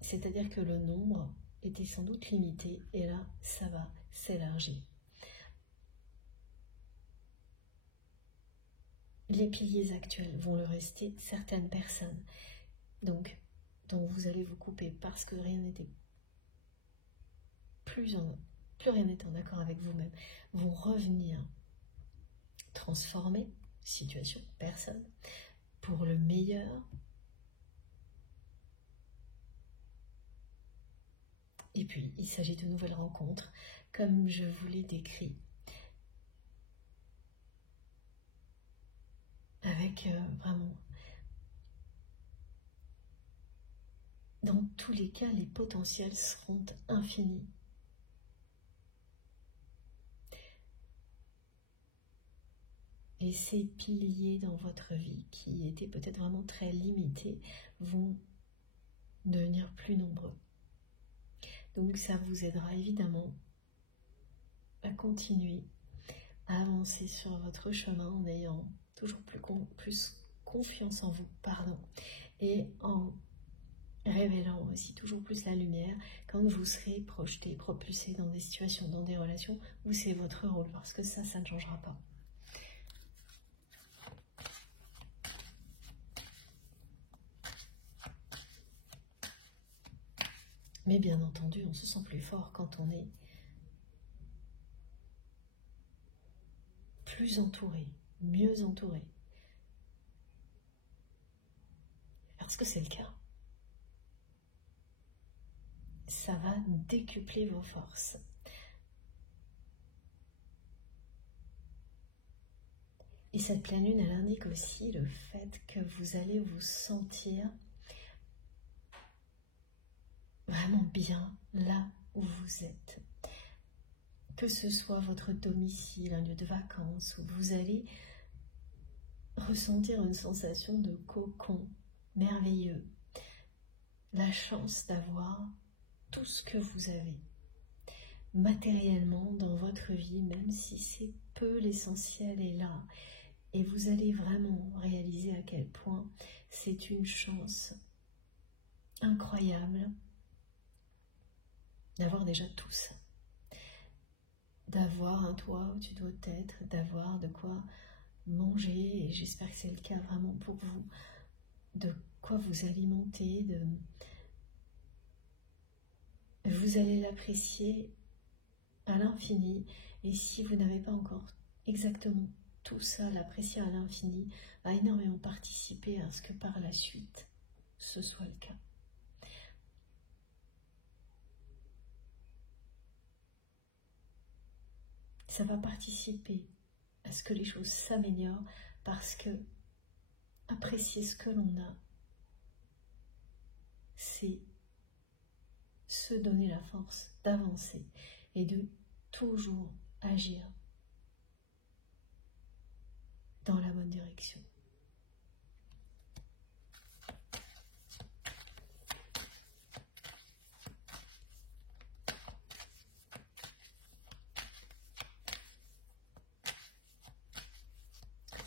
c'est-à-dire que le nombre était sans doute limité et là, ça va s'élargir. Les piliers actuels vont le rester, certaines personnes, donc, dont vous allez vous couper parce que rien n'était plus rien n'est en accord avec vous-même, vont revenir transformer situation, personne, pour le meilleur. Et puis, il s'agit de nouvelles rencontres, comme je vous l'ai décrit, avec vraiment, dans tous les cas, les potentiels seront infinis. Et ces piliers dans votre vie, qui étaient peut-être vraiment très limités, vont devenir plus nombreux. Donc ça vous aidera évidemment à continuer, à avancer sur votre chemin en ayant toujours plus confiance en vous, et en révélant aussi toujours plus la lumière quand vous serez projeté, propulsé dans des situations, dans des relations où c'est votre rôle, parce que ça ne changera pas. Mais bien entendu, on se sent plus fort quand on est plus entouré, mieux entouré. Parce que c'est le cas. Ça va décupler vos forces. Et cette pleine lune, elle indique aussi le fait que vous allez vous sentir vraiment bien là où vous êtes. Que ce soit votre domicile, un lieu de vacances, où vous allez ressentir une sensation de cocon merveilleux. La chance d'avoir tout ce que vous avez matériellement dans votre vie, même si c'est peu, l'essentiel est là. Et vous allez vraiment réaliser à quel point c'est une chance incroyable d'avoir déjà tout ça. D'avoir un toit où tu dois être, d'avoir de quoi manger, et j'espère que c'est le cas vraiment pour vous, de quoi vous alimenter, vous allez l'apprécier à l'infini, et si vous n'avez pas encore exactement tout ça, l'apprécier à l'infini, va énormément participer à ce que par la suite, ce soit le cas. Ça va participer à ce que les choses s'améliorent, parce que apprécier ce que l'on a, c'est se donner la force d'avancer et de toujours agir dans la bonne direction.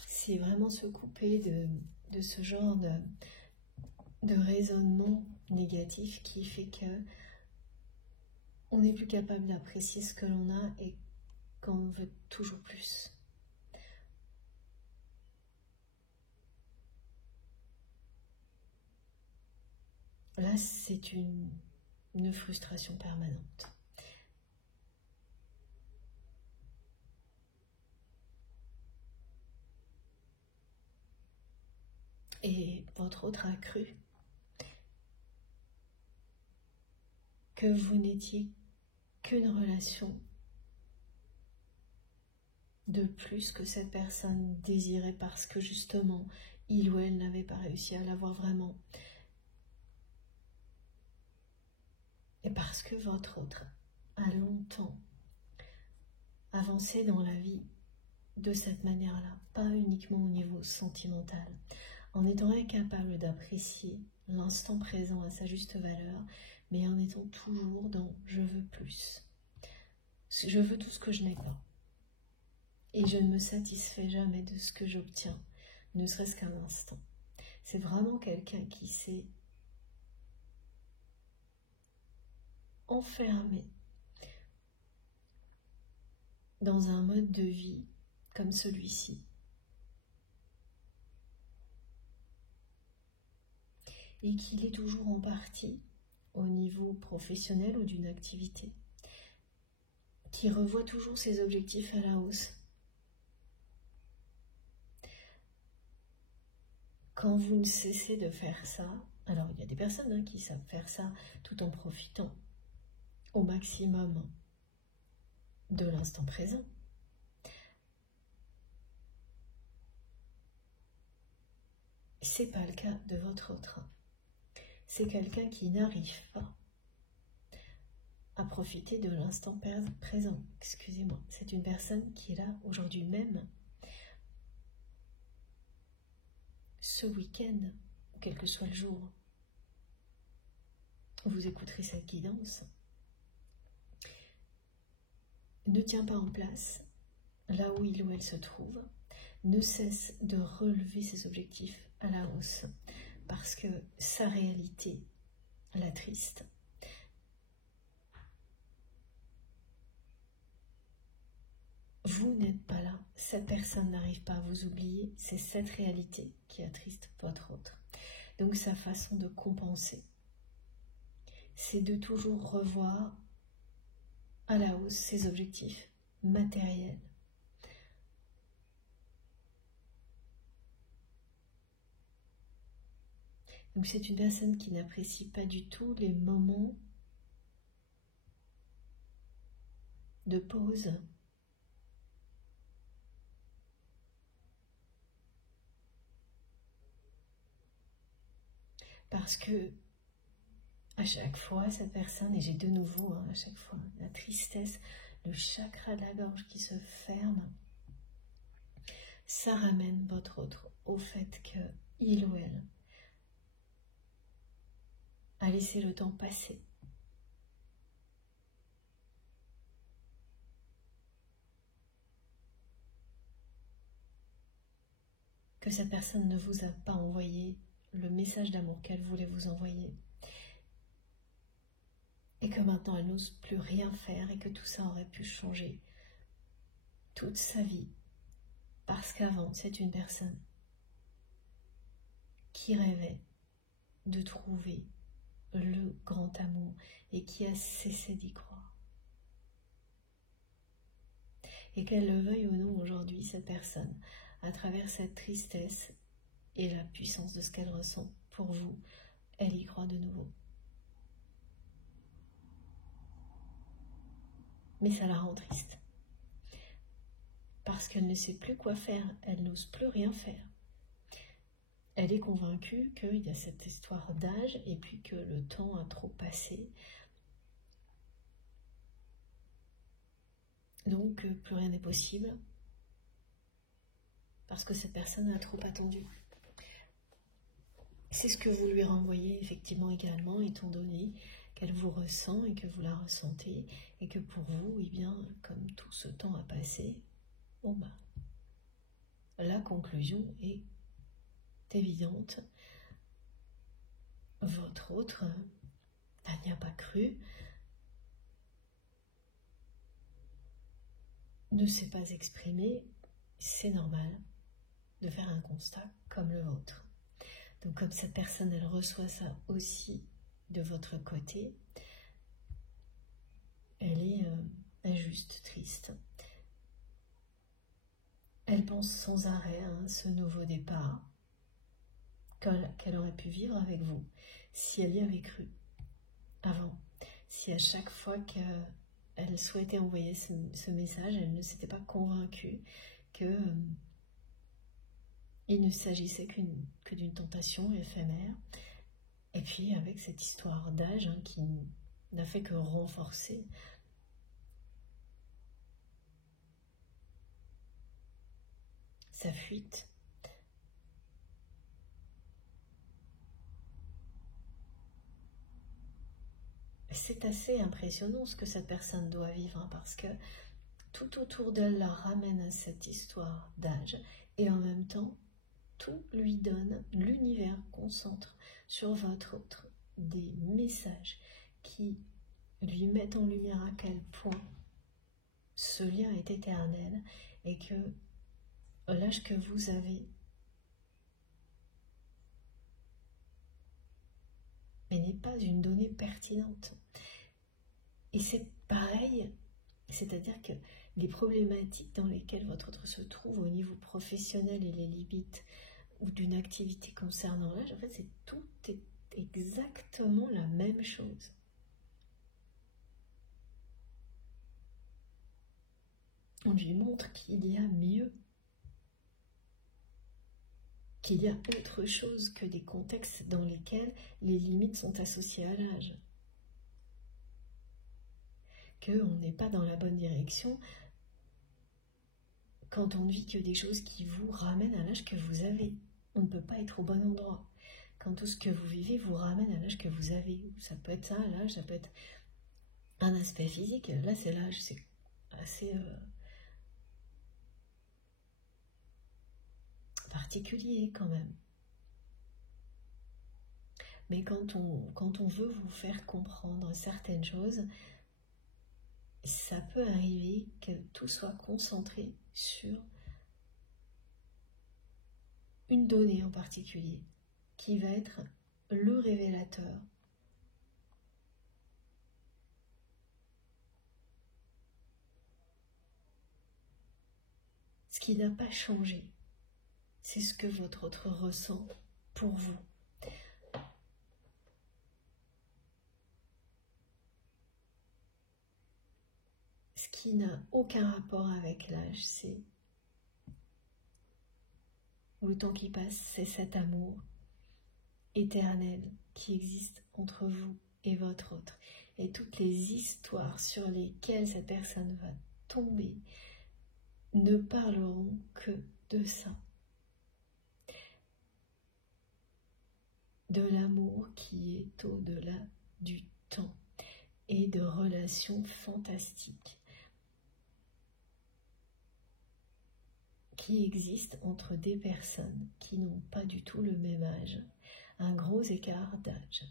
C'est vraiment se couper de ce genre de raisonnement négatif qui fait que on n'est plus capable d'apprécier ce que l'on a et qu'on veut toujours plus. Là, c'est une frustration permanente. Et votre autre a cru que vous n'étiez qu'une relation de plus que cette personne désirait, parce que justement, il ou elle n'avait pas réussi à l'avoir vraiment. Et parce que votre autre a longtemps avancé dans la vie de cette manière-là, pas uniquement au niveau sentimental, en étant incapable d'apprécier l'instant présent à sa juste valeur, mais en étant toujours dans « je veux plus ». Je veux tout ce que je n'ai pas. Et je ne me satisfais jamais de ce que j'obtiens, ne serait-ce qu'un instant. C'est vraiment quelqu'un qui s'est enfermé dans un mode de vie comme celui-ci. Et qu'il est toujours en partie au niveau professionnel ou d'une activité, qui revoit toujours ses objectifs à la hausse. Quand vous ne cessez de faire ça, alors il y a des personnes qui savent faire ça tout en profitant au maximum de l'instant présent. C'est pas le cas de votre autre. C'est quelqu'un qui n'arrive pas à profiter de l'instant présent. Excusez-moi, c'est une personne qui est là aujourd'hui même, ce week-end, quel que soit le jour où vous écouterez cette guidance. ne tient pas en place là où il ou elle se trouve, ne cesse de relever ses objectifs à la hausse, parce que sa réalité l'attriste. Vous n'êtes pas là, cette personne n'arrive pas à vous oublier, c'est cette réalité qui attriste votre autre. Donc sa façon de compenser, c'est de toujours revoir à la hausse ses objectifs matériels. Donc c'est une personne qui n'apprécie pas du tout les moments de pause. Parce que à chaque fois, cette personne, et j'ai de nouveau, à chaque fois, la tristesse, le chakra de la gorge qui se ferme, ça ramène votre autre au fait qu'il ou elle a laissé le temps passer. Que cette personne ne vous a pas envoyé le message d'amour qu'elle voulait vous envoyer. Et que maintenant elle n'ose plus rien faire et que tout ça aurait pu changer toute sa vie. Parce qu'avant, c'est une personne qui rêvait de trouver le grand amour et qui a cessé d'y croire. Et qu'elle le veuille ou non aujourd'hui, cette personne, à travers cette tristesse et la puissance de ce qu'elle ressent pour vous, elle y croit de nouveau. Mais ça la rend triste. Parce qu'elle ne sait plus quoi faire, elle n'ose plus rien faire. Elle est convaincue qu'il y a cette histoire d'âge et puis que le temps a trop passé. Donc plus rien n'est possible parce que cette personne a trop attendu. C'est ce que vous lui renvoyez effectivement également, étant donné qu'elle vous ressent et que vous la ressentez et que pour vous, eh bien, comme tout ce temps a passé, bon bah, la conclusion est évidente. Votre autre n'y a pas cru, ne s'est pas exprimé, c'est normal de faire un constat comme le vôtre. Donc comme cette personne, elle reçoit ça aussi de votre côté, elle est injuste, triste. Elle pense sans arrêt à ce nouveau départ qu'elle aurait pu vivre avec vous si elle y avait cru avant. Si à chaque fois qu'elle souhaitait envoyer ce message, elle ne s'était pas convaincue que il ne s'agissait que d'une tentation éphémère. Et puis avec cette histoire d'âge qui n'a fait que renforcer sa fuite. C'est assez impressionnant ce que cette personne doit vivre parce que tout autour d'elle la ramène à cette histoire d'âge et en même temps tout lui donne, l'univers concentre sur votre autre des messages qui lui mettent en lumière à quel point ce lien est éternel et que l'âge que vous avez mais n'est pas une donnée pertinente. Et c'est pareil, c'est-à-dire que les problématiques dans lesquelles votre autre se trouve au niveau professionnel et les limites ou d'une activité concernant l'âge, en fait, tout est exactement la même chose. On lui montre qu'il y a mieux, qu'il y a autre chose que des contextes dans lesquels les limites sont associées à l'âge. Qu'on n'est pas dans la bonne direction quand on ne vit que des choses qui vous ramènent à l'âge que vous avez. On ne peut pas être au bon endroit. Quand tout ce que vous vivez vous ramène à l'âge que vous avez. Ça peut être ça, l'âge, ça peut être un aspect physique. Là, c'est l'âge, c'est assez particulier quand même. Mais quand on veut vous faire comprendre certaines choses, ça peut arriver que tout soit concentré sur une donnée en particulier, qui va être le révélateur. Ce qui n'a pas changé, c'est ce que votre autre ressent pour vous. Ce qui n'a aucun rapport avec l'âge, c'est le temps qui passe, c'est cet amour éternel qui existe entre vous et votre autre. Et toutes les histoires sur lesquelles cette personne va tomber ne parleront que de ça. De l'amour qui est au-delà du temps et de relations fantastiques qui existent entre des personnes qui n'ont pas du tout le même âge, un gros écart d'âge,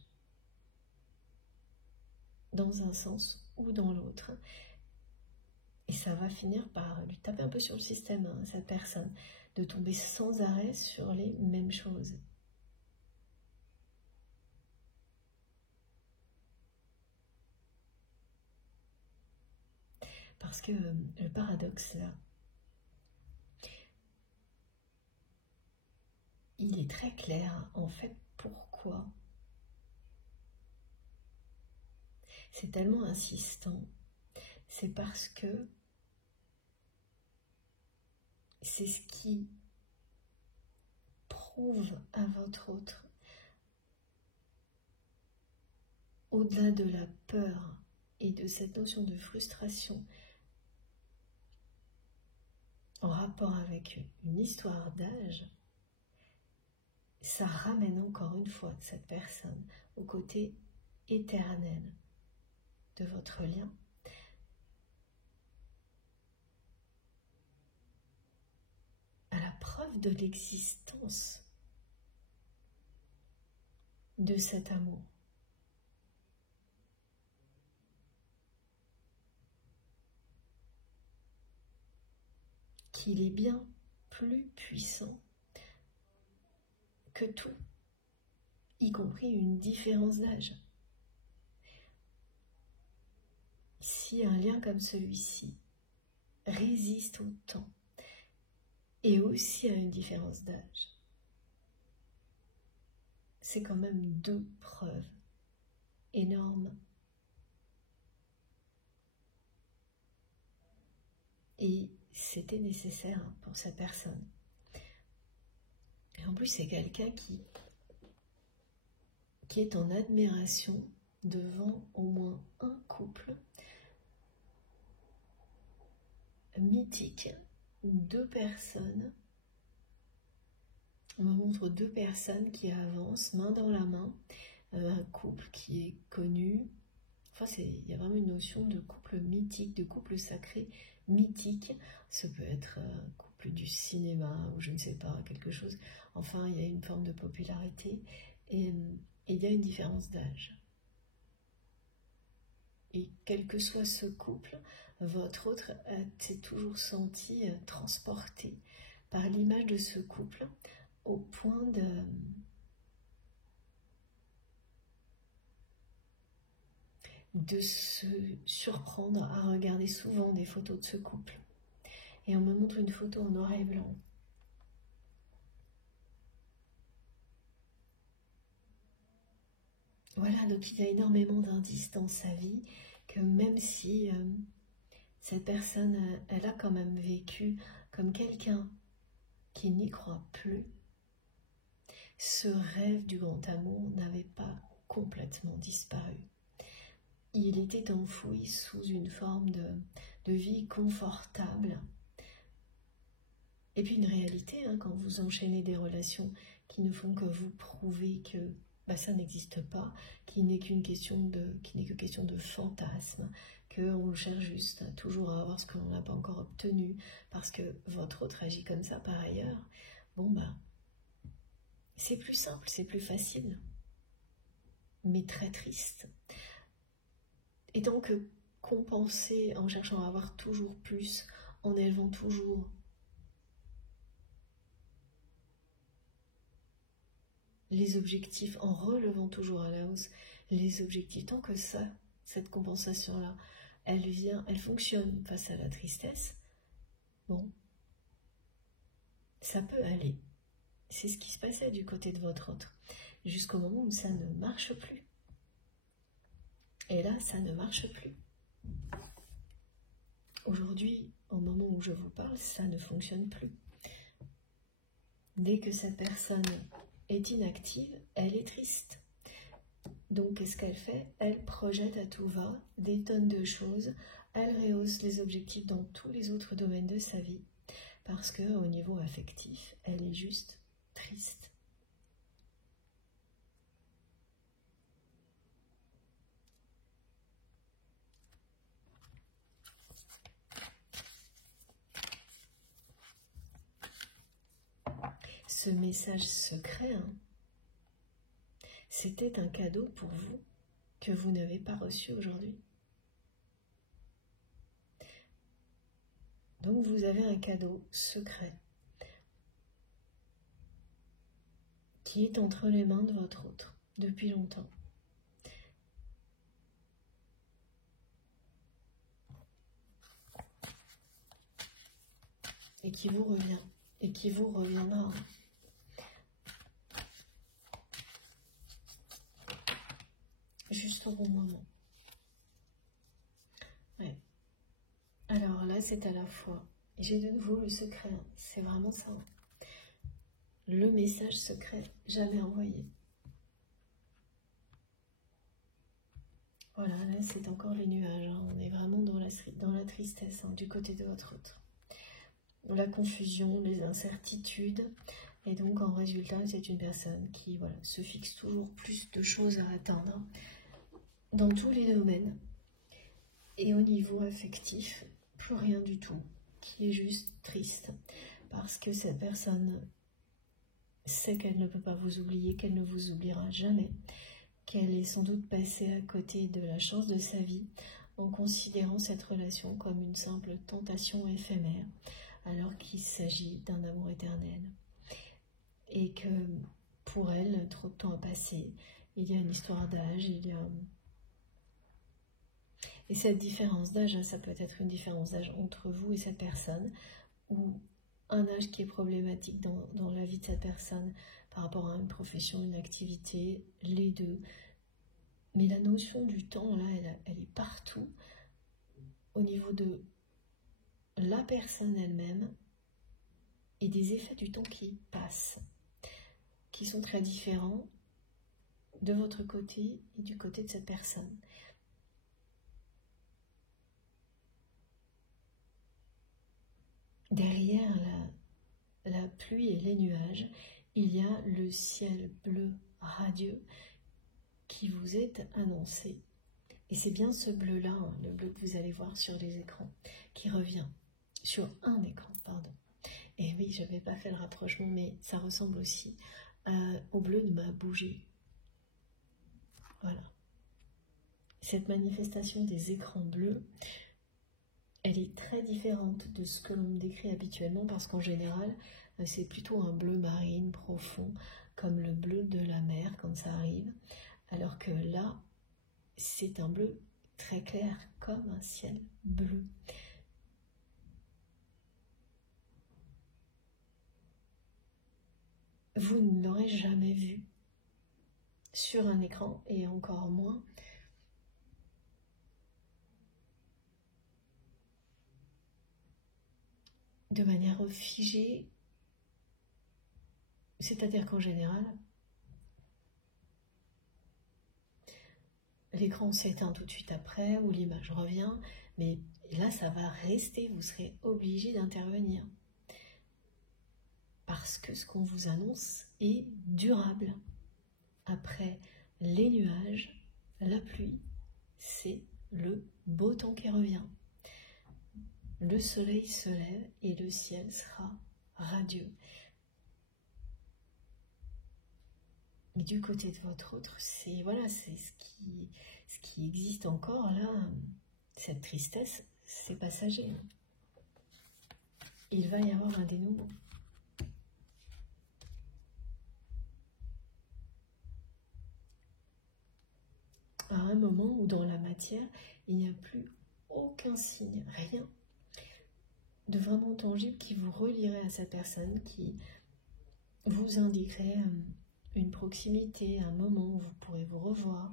dans un sens ou dans l'autre. Et ça va finir par lui taper un peu sur le système, hein, cette personne, de tomber sans arrêt sur les mêmes choses. Parce que le paradoxe là, il est très clair en fait. Pourquoi c'est tellement insistant? C'est parce que c'est ce qui prouve à votre autre, au-delà de la peur et de cette notion de frustration en rapport avec une histoire d'âge, ça ramène encore une fois cette personne au côté éternel de votre lien. À la preuve de l'existence de cet amour. Qu'il est bien plus puissant que tout, y compris une différence d'âge. Si un lien comme celui-ci résiste au temps et aussi à une différence d'âge, c'est quand même deux preuves énormes. Et c'était nécessaire pour cette personne. Et en plus, c'est quelqu'un qui est en admiration devant au moins un couple mythique, deux personnes. On me montre deux personnes qui avancent main dans la main, un couple qui est connu. Enfin, il y a vraiment une notion de couple mythique, de couple sacré mythique. Ça peut être un couple du cinéma ou je ne sais pas, quelque chose. Enfin, il y a une forme de popularité et il y a une différence d'âge. Et quel que soit ce couple, votre autre s'est toujours senti transporté par l'image de ce couple au point de se surprendre à regarder souvent des photos de ce couple. Et on me montre une photo en noir et blanc. Voilà, donc il y a énormément d'indices dans sa vie, que même si cette personne, elle a quand même vécu comme quelqu'un qui n'y croit plus, ce rêve du grand amour n'avait pas complètement disparu. Il était enfoui sous une forme de vie confortable. Et puis une réalité, hein, quand vous enchaînez des relations qui ne font que vous prouver que ça n'existe pas, qui n'est que question de fantasme, qu'on cherche juste toujours à avoir ce qu'on n'a pas encore obtenu, parce que votre autre agit comme ça par ailleurs, bon bah, c'est plus simple, c'est plus facile, mais très triste. Et donc, compenser en cherchant à avoir toujours plus, en élevant toujours les objectifs, en relevant toujours à la hausse les objectifs, tant que ça, cette compensation-là, elle vient, elle fonctionne face à la tristesse, bon, ça peut aller. C'est ce qui se passait du côté de votre autre, jusqu'au moment où ça ne marche plus. Et là, ça ne marche plus. Aujourd'hui, au moment où je vous parle, ça ne fonctionne plus. Dès que cette personne est inactive, elle est triste. Donc, qu'est-ce qu'elle fait? Elle projette à tout va des tonnes de choses. Elle rehausse les objectifs dans tous les autres domaines de sa vie. Parce qu'au niveau affectif, elle est juste triste. Ce message secret, c'était un cadeau pour vous que vous n'avez pas reçu aujourd'hui. Donc vous avez un cadeau secret qui est entre les mains de votre autre depuis longtemps. Et qui vous revient, et qui vous reviendra. Juste au bon moment. Ouais. Alors là, c'est à la fois, j'ai de nouveau le secret, c'est vraiment ça. Le message secret jamais envoyé. Voilà, là c'est encore les nuages, on est vraiment dans la tristesse du côté de votre autre. La confusion, les incertitudes, et donc en résultat c'est une personne qui se fixe toujours plus de choses à atteindre dans tous les domaines, et au niveau affectif, plus rien du tout, qui est juste triste, parce que cette personne sait qu'elle ne peut pas vous oublier, qu'elle ne vous oubliera jamais, qu'elle est sans doute passée à côté de la chance de sa vie en considérant cette relation comme une simple tentation éphémère, alors qu'il s'agit d'un amour éternel. Et que pour elle, trop de temps a passé, il y a une histoire d'âge, Et cette différence d'âge, ça peut être une différence d'âge entre vous et cette personne, ou un âge qui est problématique dans la vie de cette personne par rapport à une profession, une activité, les deux. Mais la notion du temps, là, elle est partout, au niveau de la personne elle-même et des effets du temps qui passent, qui sont très différents de votre côté et du côté de cette personne. Derrière la pluie et les nuages, il y a le ciel bleu radieux qui vous est annoncé. Et c'est bien ce bleu-là, le bleu que vous allez voir sur les écrans, qui revient. Sur un écran, pardon. Et oui, je n'avais pas fait le rapprochement, mais ça ressemble aussi au bleu de ma bougie. Voilà. Cette manifestation des écrans bleus, elle est très différente de ce que l'on me décrit habituellement, parce qu'en général, c'est plutôt un bleu marine profond, comme le bleu de la mer quand ça arrive, alors que là, c'est un bleu très clair, comme un ciel bleu. Vous ne l'aurez jamais vu sur un écran, et encore moins de manière figée, c'est-à-dire qu'en général, l'écran s'éteint tout de suite après, ou l'image revient, mais là ça va rester, vous serez obligé d'intervenir. Parce que ce qu'on vous annonce est durable. Après les nuages, la pluie, c'est le beau temps qui revient. Le soleil se lève et le ciel sera radieux. Mais du côté de votre autre, c'est voilà, c'est ce qui existe encore là. Cette tristesse, c'est passager. Il va y avoir un dénouement. À un moment où dans la matière, il n'y a plus aucun signe, rien de vraiment tangible qui vous relierait à cette personne, qui vous indiquerait une proximité, un moment où vous pourrez vous revoir,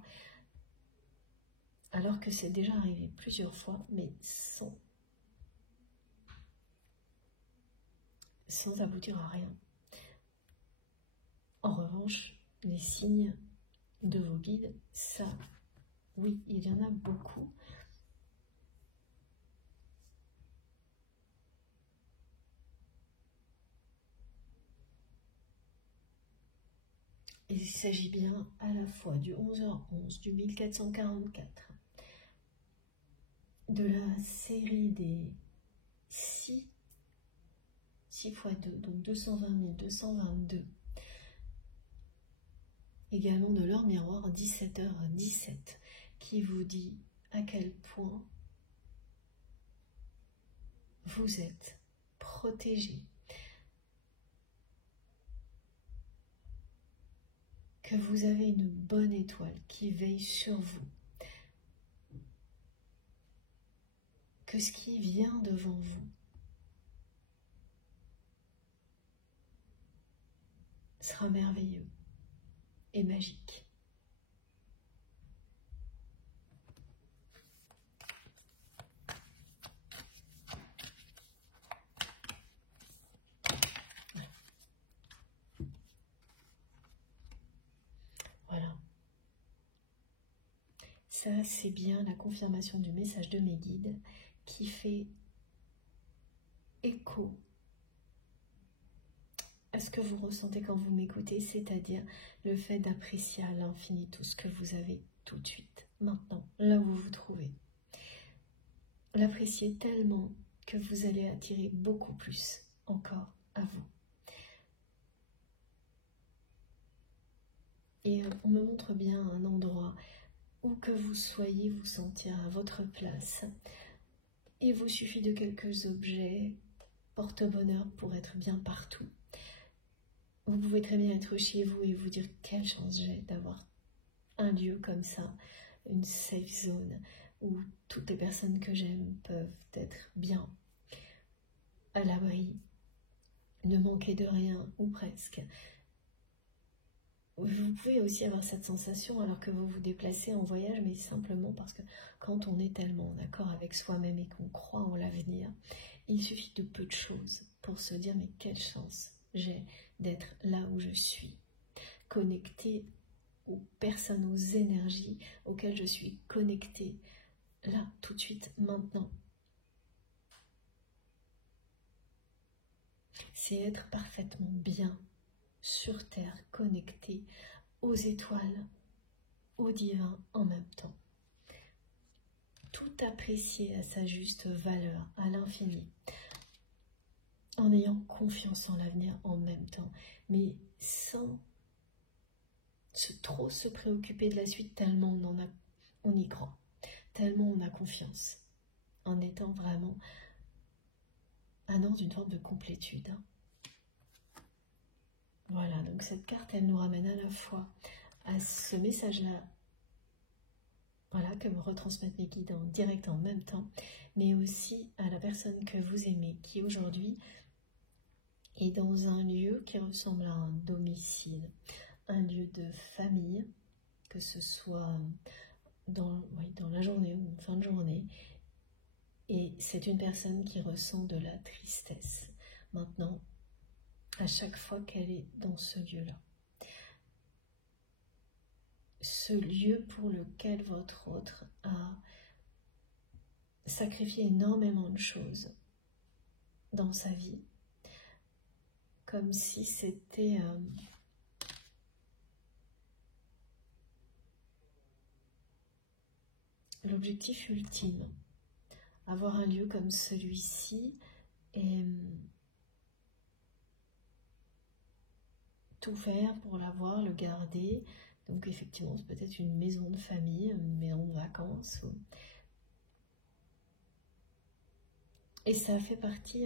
alors que c'est déjà arrivé plusieurs fois, mais sans aboutir à rien. En revanche, les signes de vos guides, ça, oui, il y en a beaucoup. Il s'agit bien à la fois du 11h11, du 1444, de la série des 6 x 2, donc 220 222. Également de l'heure miroir 17h17, qui vous dit à quel point vous êtes protégé, que vous avez une bonne étoile qui veille sur vous, que ce qui vient devant vous sera merveilleux et magique. Voilà. Ça, c'est bien la confirmation du message de mes guides qui fait écho à ce que vous ressentez quand vous m'écoutez, c'est-à-dire le fait d'apprécier à l'infini tout ce que vous avez tout de suite, maintenant, là où vous vous trouvez. L'apprécier tellement que vous allez attirer beaucoup plus encore à vous. Et on me montre bien un endroit où que vous soyez vous sentir à votre place. Il vous suffit de quelques objets porte-bonheur pour être bien partout. Vous pouvez très bien être chez vous et vous dire quelle chance j'ai d'avoir un lieu comme ça, une safe zone où toutes les personnes que j'aime peuvent être bien à l'abri, ne manquer de rien ou presque. Vous pouvez aussi avoir cette sensation alors que vous vous déplacez en voyage, mais simplement parce que quand on est tellement en accord avec soi-même et qu'on croit en l'avenir, il suffit de peu de choses pour se dire mais quelle chance j'ai d'être là où je suis, connectée aux personnes, aux énergies auxquelles je suis connectée, là, tout de suite, maintenant. C'est être parfaitement bien sur Terre, connecté aux étoiles, au divin en même temps. Tout apprécier à sa juste valeur, à l'infini, en ayant confiance en l'avenir en même temps, mais sans trop se préoccuper de la suite, tellement on y croit, tellement on a confiance, en étant vraiment dans une forme de complétude. Voilà, donc cette carte, elle nous ramène à la fois à ce message-là, voilà, que me retransmettent mes guides en direct en même temps, mais aussi à la personne que vous aimez, qui aujourd'hui est dans un lieu qui ressemble à un domicile, un lieu de famille, que ce soit dans la journée ou en fin de journée, et c'est une personne qui ressent de la tristesse maintenant à chaque fois qu'elle est dans ce lieu-là. Ce lieu pour lequel votre autre a sacrifié énormément de choses dans sa vie, comme si c'était l'objectif ultime. Avoir un lieu comme celui-ci et tout faire pour l'avoir, le garder. Donc effectivement, c'est peut-être une maison de famille, une maison de vacances. Et ça fait partie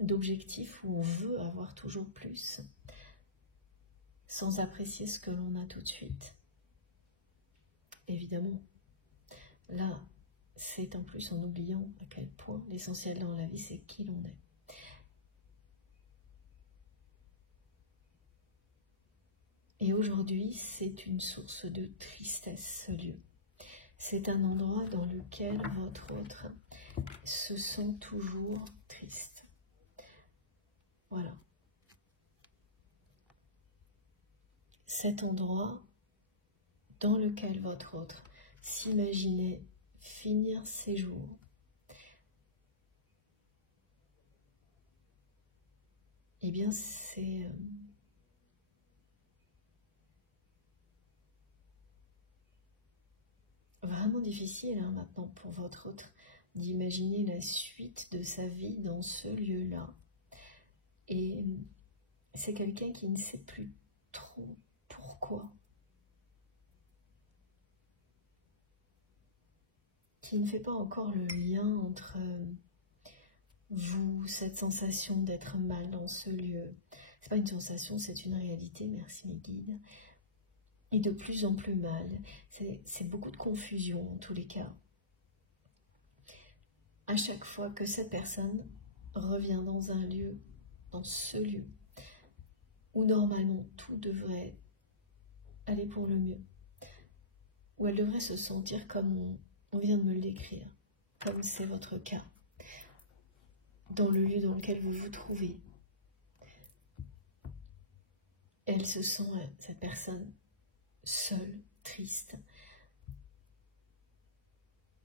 d'objectifs où on veut avoir toujours plus, sans apprécier ce que l'on a tout de suite. Évidemment, là, c'est en plus en oubliant à quel point l'essentiel dans la vie, c'est qui l'on est. Et aujourd'hui, c'est une source de tristesse, ce lieu. C'est un endroit dans lequel votre autre se sent toujours triste. Voilà. Cet endroit dans lequel votre autre s'imaginait finir ses jours, eh bien c'est vraiment difficile maintenant pour votre autre d'imaginer la suite de sa vie dans ce lieu-là. Et c'est quelqu'un qui ne sait plus trop pourquoi, qui ne fait pas encore le lien entre vous, cette sensation d'être mal dans ce lieu. C'est pas une sensation, c'est une réalité, merci mes guides. Et de plus en plus mal. C'est beaucoup de confusion en tous les cas. À chaque fois que cette personne revient dans un lieu, dans ce lieu, où normalement tout devrait aller pour le mieux, où elle devrait se sentir comme on vient de me le décrire, comme c'est votre cas, dans le lieu dans lequel vous vous trouvez. Elle se sent, cette personne, seule, triste,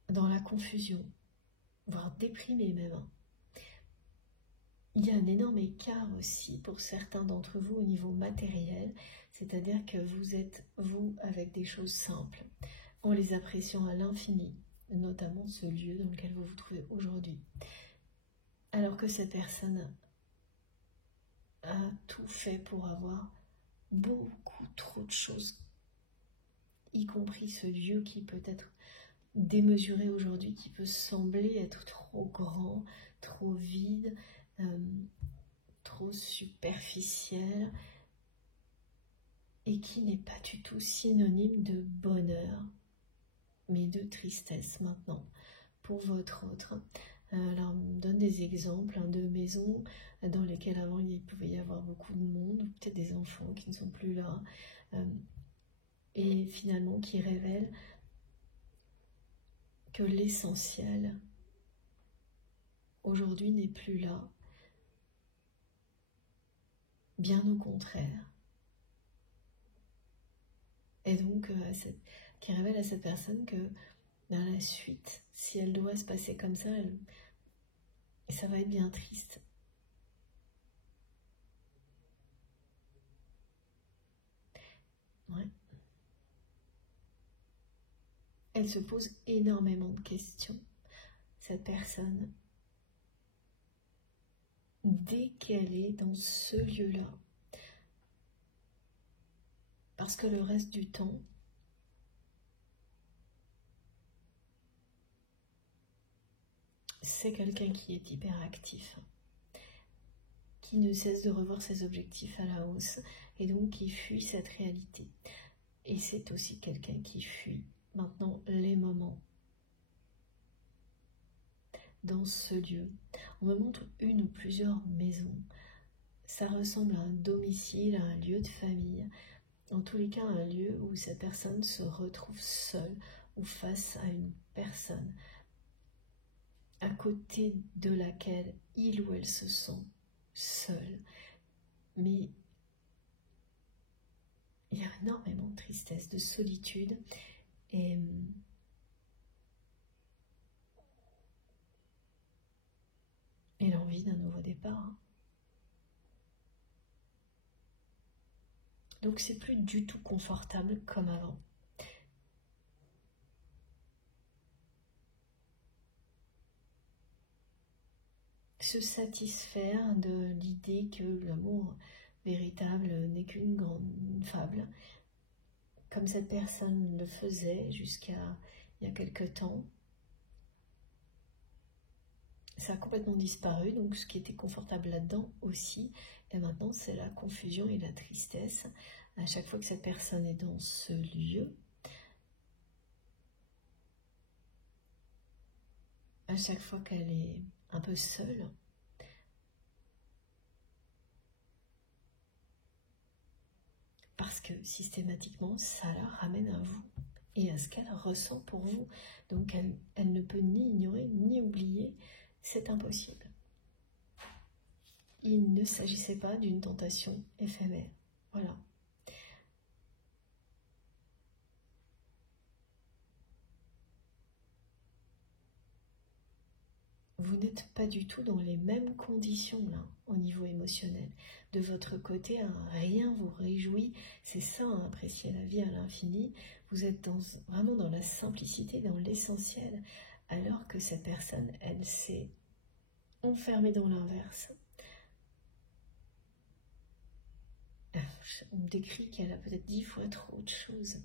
dans la confusion, voire déprimée même. Il y a un énorme écart aussi pour certains d'entre vous au niveau matériel, c'est-à-dire que vous êtes, vous, avec des choses simples, en les appréciant à l'infini, notamment ce lieu dans lequel vous vous trouvez aujourd'hui. Alors que cette personne a tout fait pour avoir beaucoup trop de choses, y compris ce lieu qui peut être démesuré aujourd'hui, qui peut sembler être trop grand, trop vide, trop superficiel, et qui n'est pas du tout synonyme de bonheur, mais de tristesse maintenant pour votre autre. Alors, on me donne des exemples de maisons dans lesquelles avant il pouvait y avoir beaucoup de monde, ou peut-être des enfants qui ne sont plus là, et finalement qui révèlent que l'essentiel aujourd'hui n'est plus là, bien au contraire. Et donc, qui révèle à cette personne que dans la suite, si elle doit se passer comme ça, ça va être bien triste. Ouais. Elle se pose énormément de questions, cette personne, dès qu'elle est dans ce lieu-là. Parce que le reste du temps, c'est quelqu'un qui est hyperactif, qui ne cesse de revoir ses objectifs à la hausse, et donc qui fuit cette réalité. Et c'est aussi quelqu'un qui fuit maintenant les moments dans ce lieu. On me montre une ou plusieurs maisons. Ça ressemble à un domicile, à un lieu de famille. En tous les cas, un lieu où cette personne se retrouve seule ou face à une personne à côté de laquelle il ou elle se sent seul. Mais il y a énormément de tristesse, de solitude et l'envie d'un nouveau départ. Donc c'est plus du tout confortable comme avant. se satisfaire de l'idée que l'amour véritable n'est qu'une grande fable, comme cette personne le faisait jusqu'à il y a quelque temps. Ça a complètement disparu, donc ce qui était confortable là-dedans aussi, et maintenant c'est la confusion et la tristesse. À chaque fois que cette personne est dans ce lieu, à chaque fois qu'elle est un peu seule, parce que systématiquement ça la ramène à vous et à ce qu'elle ressent pour vous. Donc elle ne peut ni ignorer ni oublier, c'est impossible. Il ne s'agissait pas d'une tentation éphémère. Voilà. Vous n'êtes pas du tout dans les mêmes conditions là, au niveau émotionnel. De votre côté, rien vous réjouit. C'est ça, apprécier la vie à l'infini. Vous êtes vraiment dans la simplicité, dans l'essentiel, alors que cette personne, elle s'est enfermée dans l'inverse. On me décrit qu'elle a peut-être 10 fois trop de choses.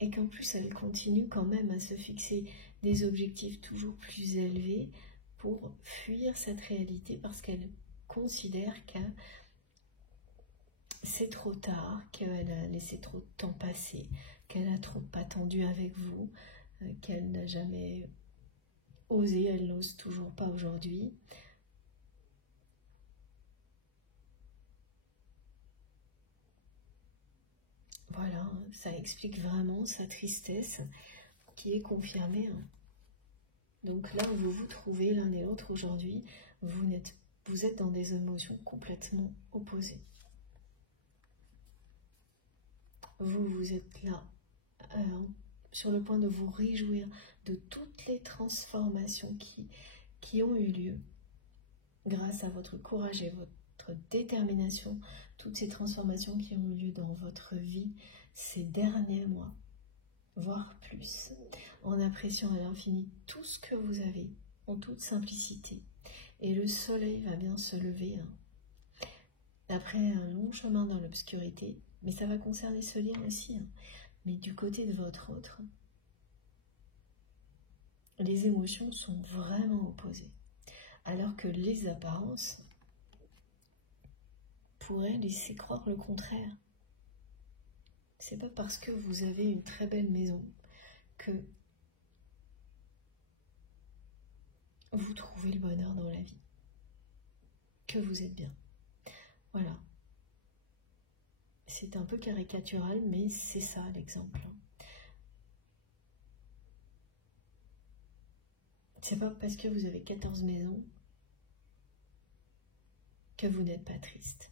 Et qu'en plus, elle continue quand même à se fixer des objectifs toujours plus élevés pour fuir cette réalité parce qu'elle considère que c'est trop tard, qu'elle a laissé trop de temps passer, qu'elle a trop attendu avec vous, qu'elle n'a jamais osé, elle n'ose toujours pas aujourd'hui. Voilà, ça explique vraiment sa tristesse qui est confirmée. Donc là où vous vous trouvez l'un et l'autre aujourd'hui, vous êtes dans des émotions complètement opposées. Vous êtes là, sur le point de vous réjouir de toutes les transformations qui ont eu lieu grâce à votre courage et votre détermination, toutes ces transformations qui ont eu lieu dans votre vie ces derniers mois, voire plus, en appréciant à l'infini tout ce que vous avez, en toute simplicité. Et le soleil va bien se lever, après un long chemin dans l'obscurité, mais ça va concerner ce lien aussi, mais du côté de votre autre, les émotions sont vraiment opposées, alors que les apparences pourraient laisser croire le contraire. C'est pas parce que vous avez une très belle maison que vous trouvez le bonheur dans la vie, que vous êtes bien. Voilà. C'est un peu caricatural, mais c'est ça l'exemple. C'est pas parce que vous avez 14 maisons que vous n'êtes pas triste.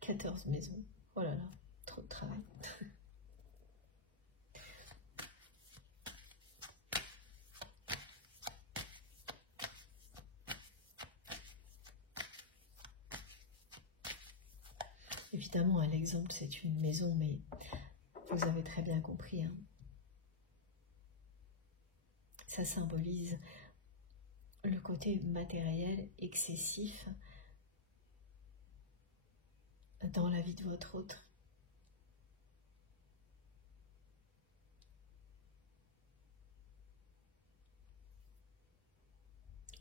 14 maisons. Oh là là, trop de travail. Évidemment, l'exemple, c'est une maison, mais vous avez très bien compris. Ça symbolise le côté matériel excessif dans la vie de votre autre.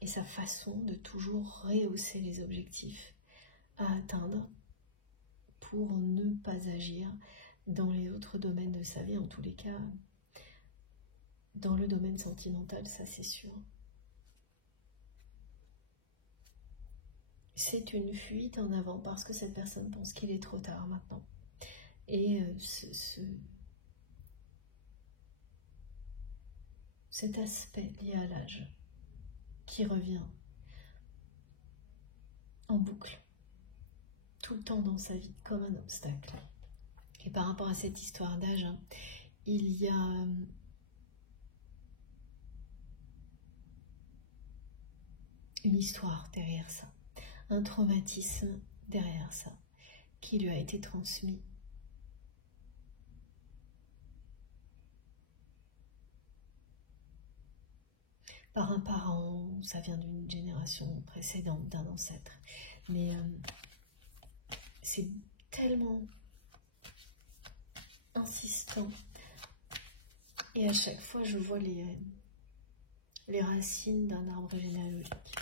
Et sa façon de toujours rehausser les objectifs à atteindre pour ne pas agir dans les autres domaines de sa vie, en tous les cas, dans le domaine sentimental, ça c'est sûr. C'est une fuite en avant parce que cette personne pense qu'il est trop tard maintenant. Et cet aspect lié à l'âge qui revient en boucle tout le temps dans sa vie comme un obstacle. Et par rapport à cette histoire d'âge, il y a une histoire derrière ça, un traumatisme derrière ça, qui lui a été transmis. par un parent, ça vient d'une génération précédente, d'un ancêtre. Mais c'est tellement insistant. Et à chaque fois, je vois les racines d'un arbre généalogique.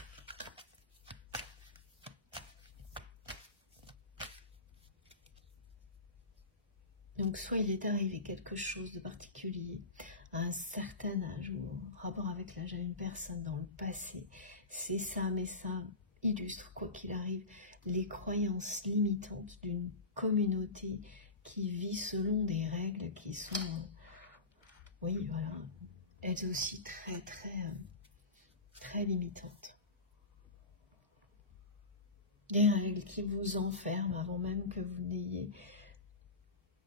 Donc, soit il est arrivé quelque chose de particulier à un certain âge ou en rapport avec l'âge à une personne dans le passé. C'est ça, mais ça illustre, quoi qu'il arrive, les croyances limitantes d'une communauté qui vit selon des règles qui sont, oui, voilà, elles aussi très limitantes. Des règles qui vous enferment avant même que vous n'ayez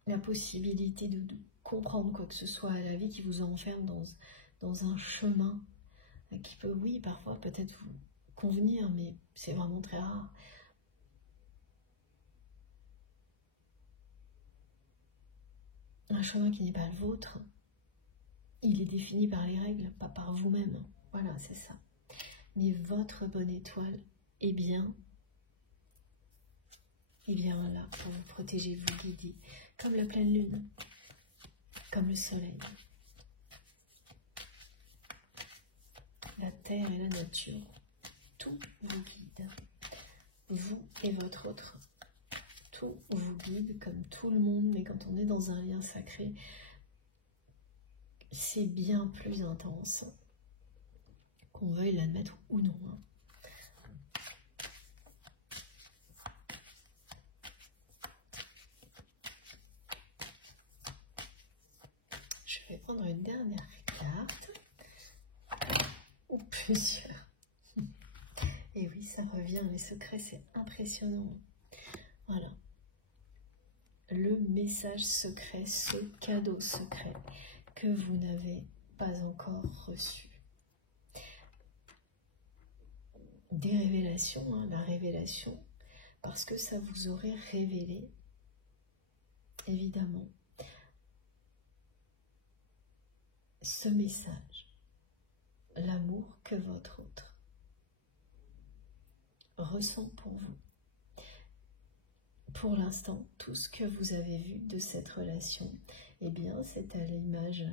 la possibilité de comprendre quoi que ce soit à la vie, qui vous enferme dans un chemin qui peut, oui, parfois peut-être vous convenir, mais c'est vraiment très rare. Un chemin qui n'est pas le vôtre, il est défini par les règles, pas par vous-même. Voilà, c'est ça. Mais votre bonne étoile est bien là pour vous protéger, vous guider, comme la pleine lune, comme le soleil. La terre et la nature, tout vous guide. Vous et votre autre, tout vous guide comme tout le monde, mais quand on est dans un lien sacré, c'est bien plus intense, qu'on veuille l'admettre ou non. Je vais prendre une dernière carte, ou plusieurs. Et oui, ça revient, les secrets, c'est impressionnant. Voilà. Le message secret, ce cadeau secret que vous n'avez pas encore reçu. Des révélations, hein, la révélation, parce que ça vous aurait révélé, évidemment, ce message, l'amour que votre autre ressent pour vous. Pour l'instant, tout ce que vous avez vu de cette relation, eh bien, c'est à l'image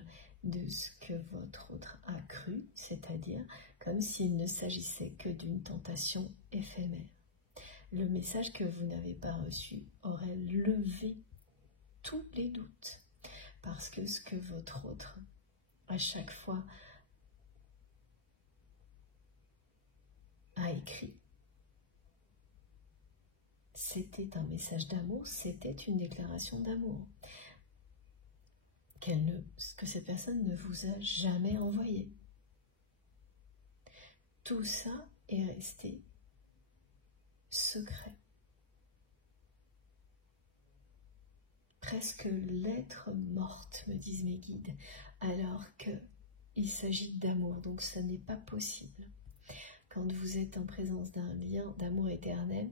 de ce que votre autre a cru, c'est-à-dire comme s'il ne s'agissait que d'une tentation éphémère. Le message que vous n'avez pas reçu aurait levé tous les doutes, parce que ce que votre autre, à chaque fois, a écrit, c'était un message d'amour, c'était une déclaration d'amour que cette personne ne vous a jamais envoyé. Tout ça est resté secret. Presque lettre morte, me disent mes guides, alors qu'il s'agit d'amour, donc ce n'est pas possible. Quand vous êtes en présence d'un lien d'amour éternel,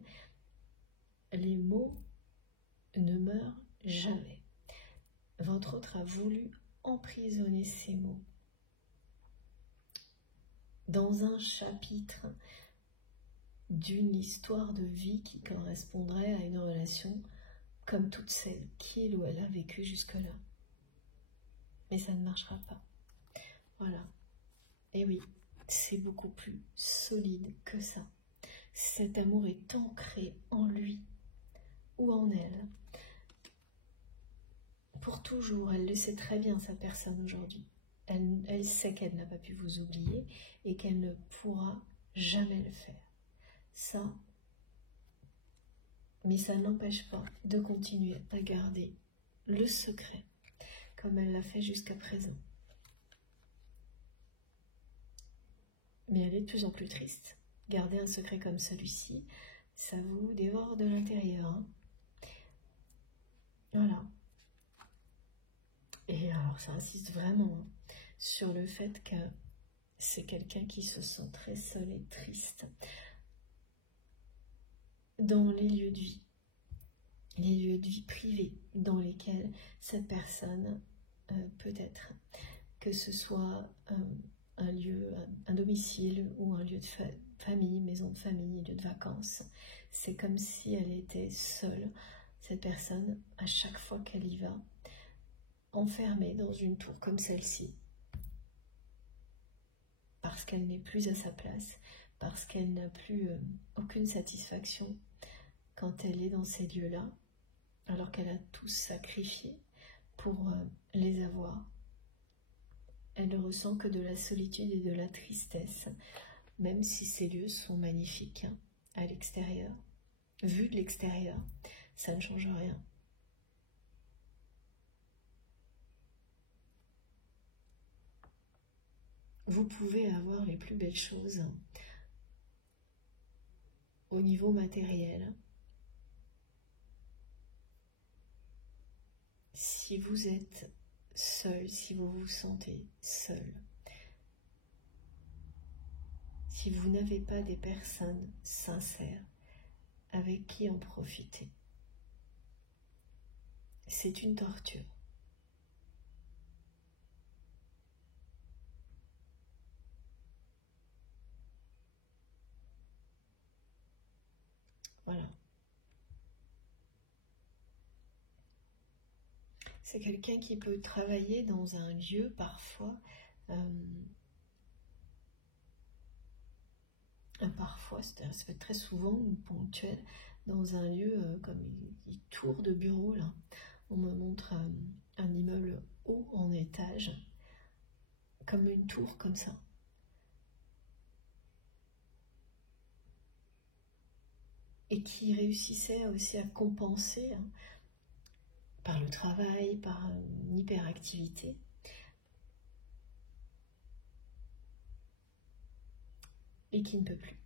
les mots ne meurent jamais. Votre autre a voulu emprisonner ces mots dans un chapitre d'une histoire de vie qui correspondrait à une relation comme toutes celles qu'il ou elle a vécues jusque-là. Mais ça ne marchera pas. Voilà. Et oui, c'est beaucoup plus solide que ça. Cet amour est ancré en lui ou en elle. Pour toujours, elle le sait très bien, sa personne aujourd'hui. Elle sait qu'elle n'a pas pu vous oublier et qu'elle ne pourra jamais le faire. Ça, mais ça n'empêche pas de continuer à garder le secret comme elle l'a fait jusqu'à présent. Mais elle est de plus en plus triste. Garder un secret comme celui-ci, ça vous dévore de l'intérieur. Hein. Voilà. Et alors, ça insiste vraiment sur le fait que c'est quelqu'un qui se sent très seul et triste dans les lieux de vie privés dans lesquels cette personne peut être, que ce soit un lieu, un domicile ou un lieu de famille, maison de famille, lieu de vacances. C'est comme si elle était seule, cette personne, à chaque fois qu'elle y va, enfermée dans une tour comme celle-ci, parce qu'elle n'est plus à sa place, parce qu'elle n'a plus aucune satisfaction quand elle est dans ces lieux-là, alors qu'elle a tout sacrifié pour les avoir. Elle ne ressent que de la solitude et de la tristesse, même si ces lieux sont magnifiques à l'extérieur. Vu de l'extérieur, ça ne change rien. Vous pouvez avoir les plus belles choses au niveau matériel. Si vous êtes seul, si vous vous sentez seul, si vous n'avez pas des personnes sincères avec qui en profiter, c'est une torture. Voilà. C'est quelqu'un qui peut travailler dans un lieu parfois, ça peut être très souvent ou ponctuel, dans un lieu comme une tour de bureau. Là. On me montre un immeuble haut en étage, comme une tour comme ça. Et qui réussissait aussi à compenser par le travail, par une hyperactivité, et qui ne peut plus.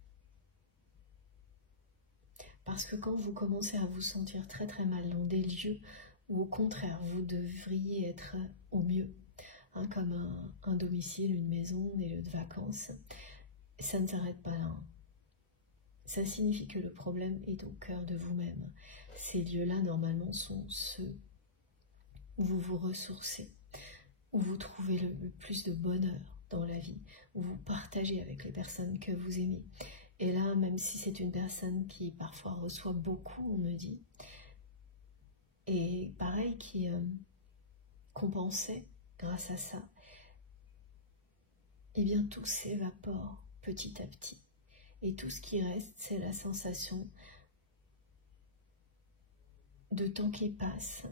Parce que quand vous commencez à vous sentir très très mal dans des lieux où au contraire vous devriez être au mieux, comme un domicile, une maison, des lieux de vacances, ça ne s'arrête pas là. Ça signifie que le problème est au cœur de vous-même. Ces lieux-là, normalement, sont ceux où vous vous ressourcez, où vous trouvez le plus de bonheur dans la vie, où vous partagez avec les personnes que vous aimez. Et là, même si c'est une personne qui parfois reçoit beaucoup, on me dit, et pareil, qui compensait grâce à ça, eh bien tout s'évapore petit à petit. Et tout ce qui reste, c'est la sensation de temps qui passe,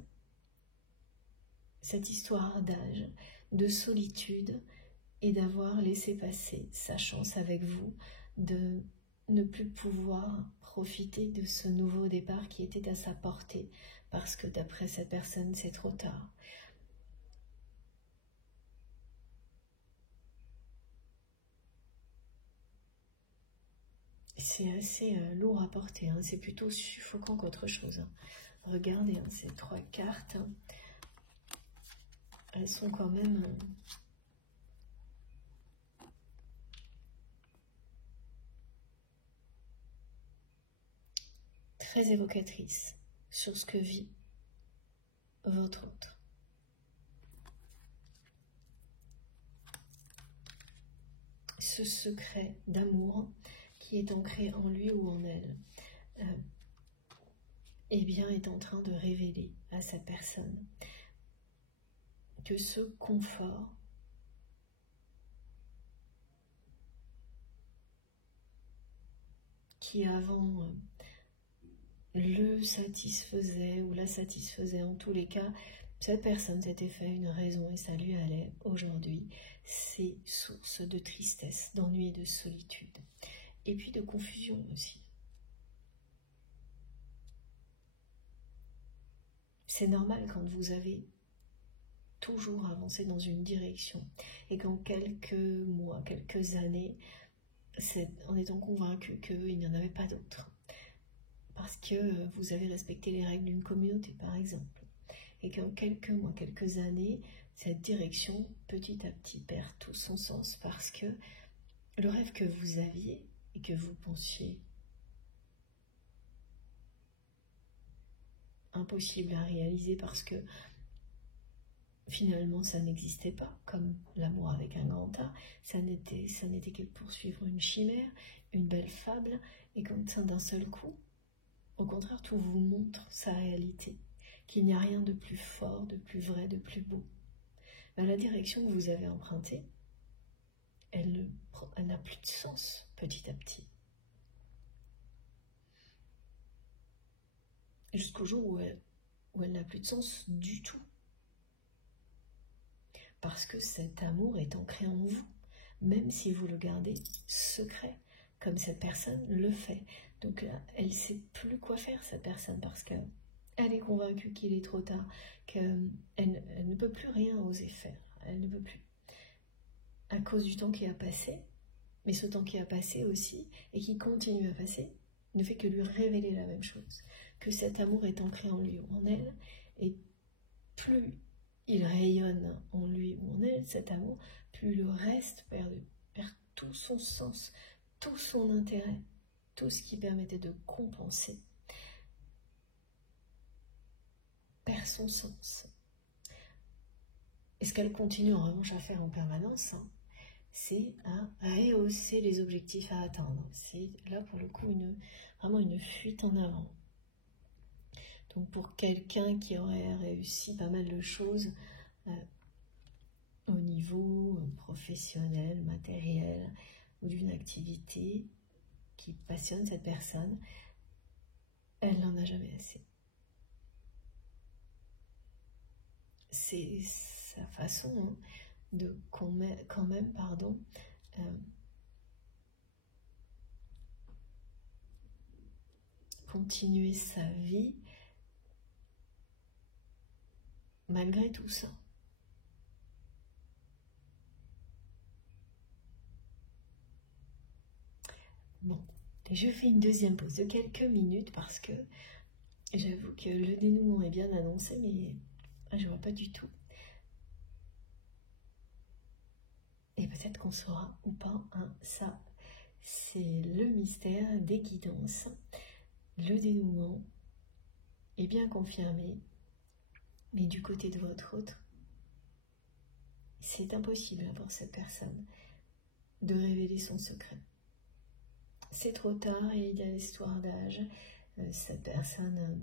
cette histoire d'âge, de solitude, et d'avoir laissé passer sa chance avec vous, de ne plus pouvoir profiter de ce nouveau départ qui était à sa portée, parce que d'après cette personne, c'est trop tard. C'est assez lourd à porter, hein. C'est plutôt suffocant qu'autre chose. Hein. Regardez, hein, ces 3 cartes, hein, elles sont quand même... très évocatrices sur ce que vit votre autre. Ce secret d'amour qui est ancré en lui ou en elle, eh bien, est en train de révéler à cette personne que ce confort qui avant le satisfaisait ou la satisfaisait, en tous les cas, cette personne s'était fait une raison et ça lui allait. Aujourd'hui, c'est source de tristesse, d'ennui et de solitude. Et puis de confusion aussi. C'est normal quand vous avez toujours avancé dans une direction et qu'en quelques mois, quelques années, en étant convaincu qu'il n'y en avait pas d'autre. Parce que vous avez respecté les règles d'une communauté, par exemple. Et qu'en quelques mois, quelques années, cette direction, petit à petit, perd tout son sens parce que le rêve que vous aviez et que vous pensiez impossible à réaliser parce que finalement ça n'existait pas, comme l'amour avec un grand A, ça n'était que poursuivre une chimère, une belle fable, et comme ça d'un seul coup, au contraire, tout vous montre sa réalité, qu'il n'y a rien de plus fort, de plus vrai, de plus beau. Ben, la direction que vous avez empruntée, elle n'a plus de sens petit à petit. Jusqu'au jour où elle n'a plus de sens du tout. Parce que cet amour est ancré en vous, même si vous le gardez secret, comme cette personne le fait. Donc là, elle ne sait plus quoi faire, cette personne, parce qu'elle est convaincue qu'il est trop tard, qu'elle ne peut plus rien oser faire, elle ne peut plus. À cause du temps qui a passé, mais ce temps qui a passé aussi, et qui continue à passer, ne fait que lui révéler la même chose, que cet amour est ancré en lui ou en elle, et plus il rayonne en lui ou en elle, cet amour, plus le reste perd tout son sens, tout son intérêt, tout ce qui permettait de compenser perd son sens. Et ce qu'elle continue en revanche à faire en permanence, c'est à rehausser les objectifs à atteindre. C'est là pour le coup vraiment une fuite en avant. Donc pour quelqu'un qui aurait réussi pas mal de choses au niveau professionnel, matériel ou d'une activité qui passionne cette personne, elle n'en a jamais assez. C'est sa façon de quand même continuer sa vie malgré tout ça. Bon, je fais une deuxième pause de quelques minutes parce que j'avoue que le dénouement est bien annoncé, mais je vois pas du tout. Et peut-être qu'on saura ou pas, ça c'est le mystère des guidances. Le dénouement est bien confirmé, mais du côté de votre autre, c'est impossible pour cette personne de révéler son secret. C'est trop tard, il y a l'histoire d'âge, cette personne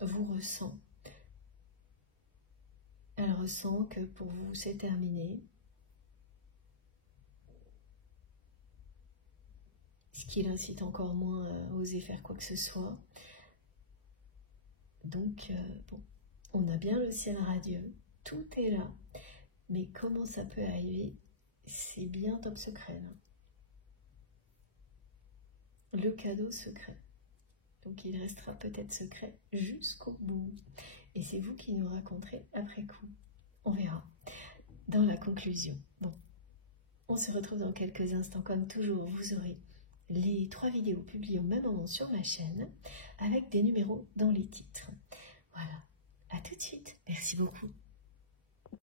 vous ressent. Elle ressent que pour vous c'est terminé. Ce qui l'incite encore moins à oser faire quoi que ce soit. Donc, bon, on a bien le ciel radieux, tout est là. Mais comment ça peut arriver? C'est bien top secret, là. Le cadeau secret. Donc il restera peut-être secret jusqu'au bout. Et c'est vous qui nous raconterez après coup. On verra. Dans la conclusion. Bon, on se retrouve dans quelques instants. Comme toujours, vous aurez les 3 vidéos publiées au même moment sur ma chaîne avec des numéros dans les titres. Voilà. À tout de suite. Merci beaucoup.